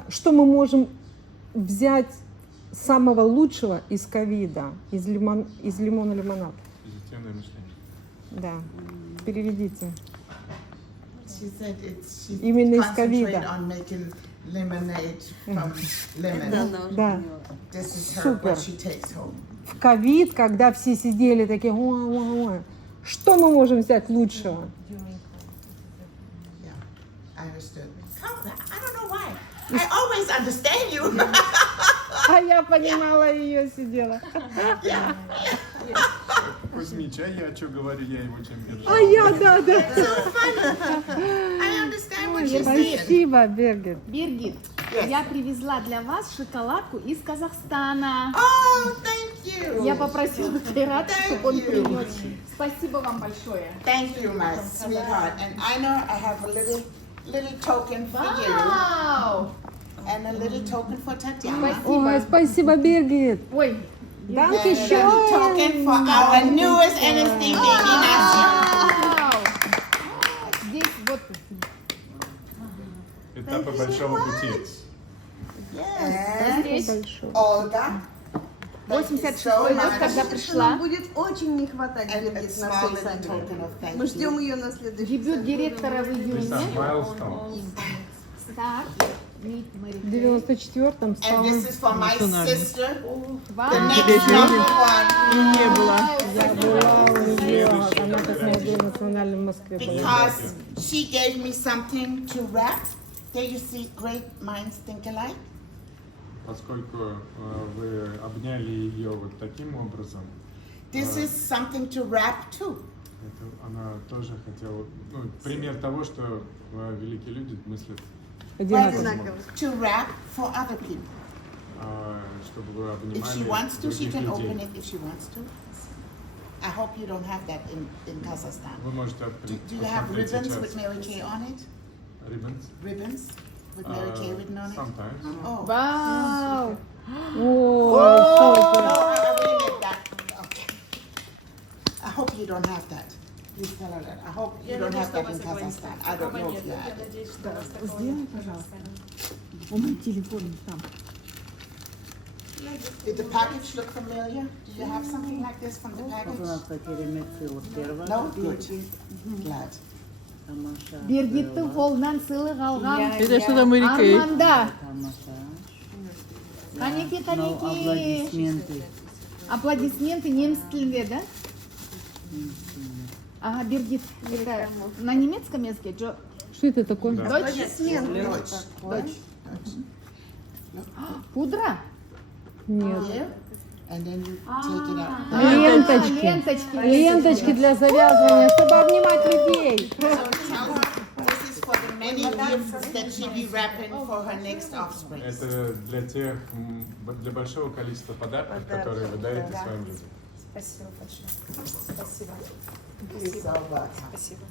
Что мы можем взять самого лучшего из ковида, из лимона лимонад? Позитивное мышление. Да. Переведите. she said she Именно из concentrated ковида. on making lemonade from lemon. Это она уже Да. поняла. This is her Супер. what she takes home. В ковид, когда все сидели такие, ой, что мы можем взять лучшего? Yeah, I understood. I don't know why. I always understand you. А я понимала ее, сидела. Какой замечай, я что говорю, я его чем держу. А я, да. So funny. I understand what Can't you see it? Спасибо, Бергит. Биргит, Yes. я привезла для вас шоколадку из Казахстана. Oh, thank you. Я попросила Кайрата, чтобы он Thank you. принес. Спасибо вам большое. Thank you, my sweetheart. And I know I have a little token for you Вау! and a little token for Tatiana. Ой, спасибо, Бергит. Ой, And Danke a little token schön. for our newest NSD baby, Nasya. вау! Здесь вот Этапы большого пути. And здесь Большое. Olga. Thank you 86 so год, much. когда Нам пришла. будет очень не хватать And a Биргит на small свой little саммит. token of thank Мы ждем you. ее на следующий Дебют саммит. директора в This июне. is milestone. Так, meet Mary В Kay. 94-м And стала. this is for my sister, Вау! the next number one, Я была у нее, она как молодой национальной в Москве была. because she gave me something to wrap. There you see, great minds think alike. Поскольку вы обняли ее вот таким образом, This is something to wrap too. это она тоже хотела, ну, пример того, что великие люди мыслят, Одинаково. To wrap for other people. чтобы вы If обнимали she wants to, she других can open людей. it if she wants to. I hope you don't have that in Kazakhstan. Вы можете Do you have посмотреть ribbons сейчас. with Mary Kay on it? Ribbons? Ribbons with Mary Kay written on it? Sometimes. Oh. Вау! Ой, No, супер. I really get that. Okay. I hope you don't have that. Please tell her that. I hope you don't have that in Kazakhstan. I don't know if you have it. надеюсь, что у вас такого Сделай, нет. пожалуйста. У меня телефон там. Did the package look familiar? Do you have something like this from the package? No? Good. Glad. Бергиттің қолынан сыйлық алған. Это что-то Мэри Кей. Арманда. Қанеки, қанеки. Аплодисменты немец тілінде, да? Ага, Бергит, это на немецком языке? Джо- Что это такое? Да. Дочь? Dutch. Пудра? Нет. Here. And then you take it out. Ленточки. Ленточки. Ленточки для завязывания, чтобы обнимать людей. So it tells us this is for the many gifts that she be wrapping for her next offspring. Это для тех, для большого количества подарков, которые вы дарите своим людям. Спасибо большое. Спасибо. Please, so much. Спасибо.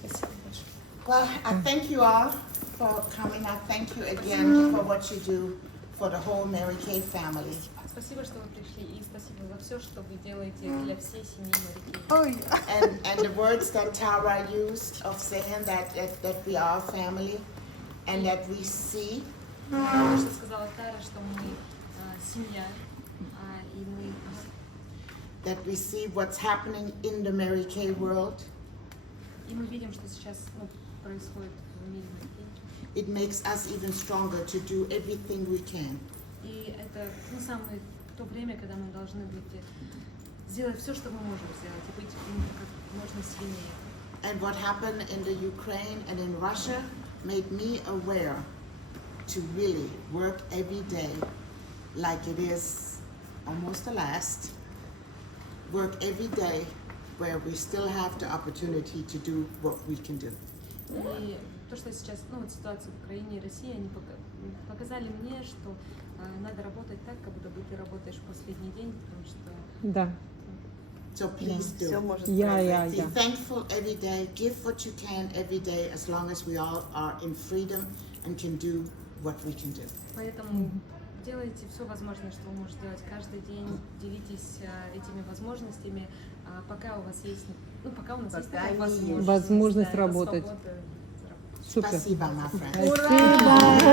Спасибо большое. Well, I thank you all for coming. I thank you again for what you do for the whole Mary Kay family. Спасибо, что вы пришли, и спасибо за все, что вы делаете для всей семьи Марики. Ой, And the words that Tara used of saying that we are family and that we see То, что сказала Тара, что мы семья, и мы what's happening in the Mary Kay world. видим, что сейчас происходит в мире Марики. It makes us even stronger to do everything we can. И это самое то время, когда мы должны быть сделать все, что мы можем сделать, и быть как можно сильнее. And what happened in the Ukraine and in Russia made me aware to really work every day like it is almost the last. Work every day where we still have the opportunity to do what we can do. И то, что сейчас, ситуация в Украине и России, они показали мне, что надо работать так, как будто бы ты работаешь в последний день, потому что Да. So please все do. может Я. Be thankful every day. Give what you can every day as long as we all are in freedom and can do what we can do. Поэтому делайте все возможное, что вы можете делать каждый день, делитесь этими возможностями, пока у вас есть, пока у нас есть такая возможность, Возможность это работать. свобода заработать. Супер. Спасибо, my friend. Спасибо.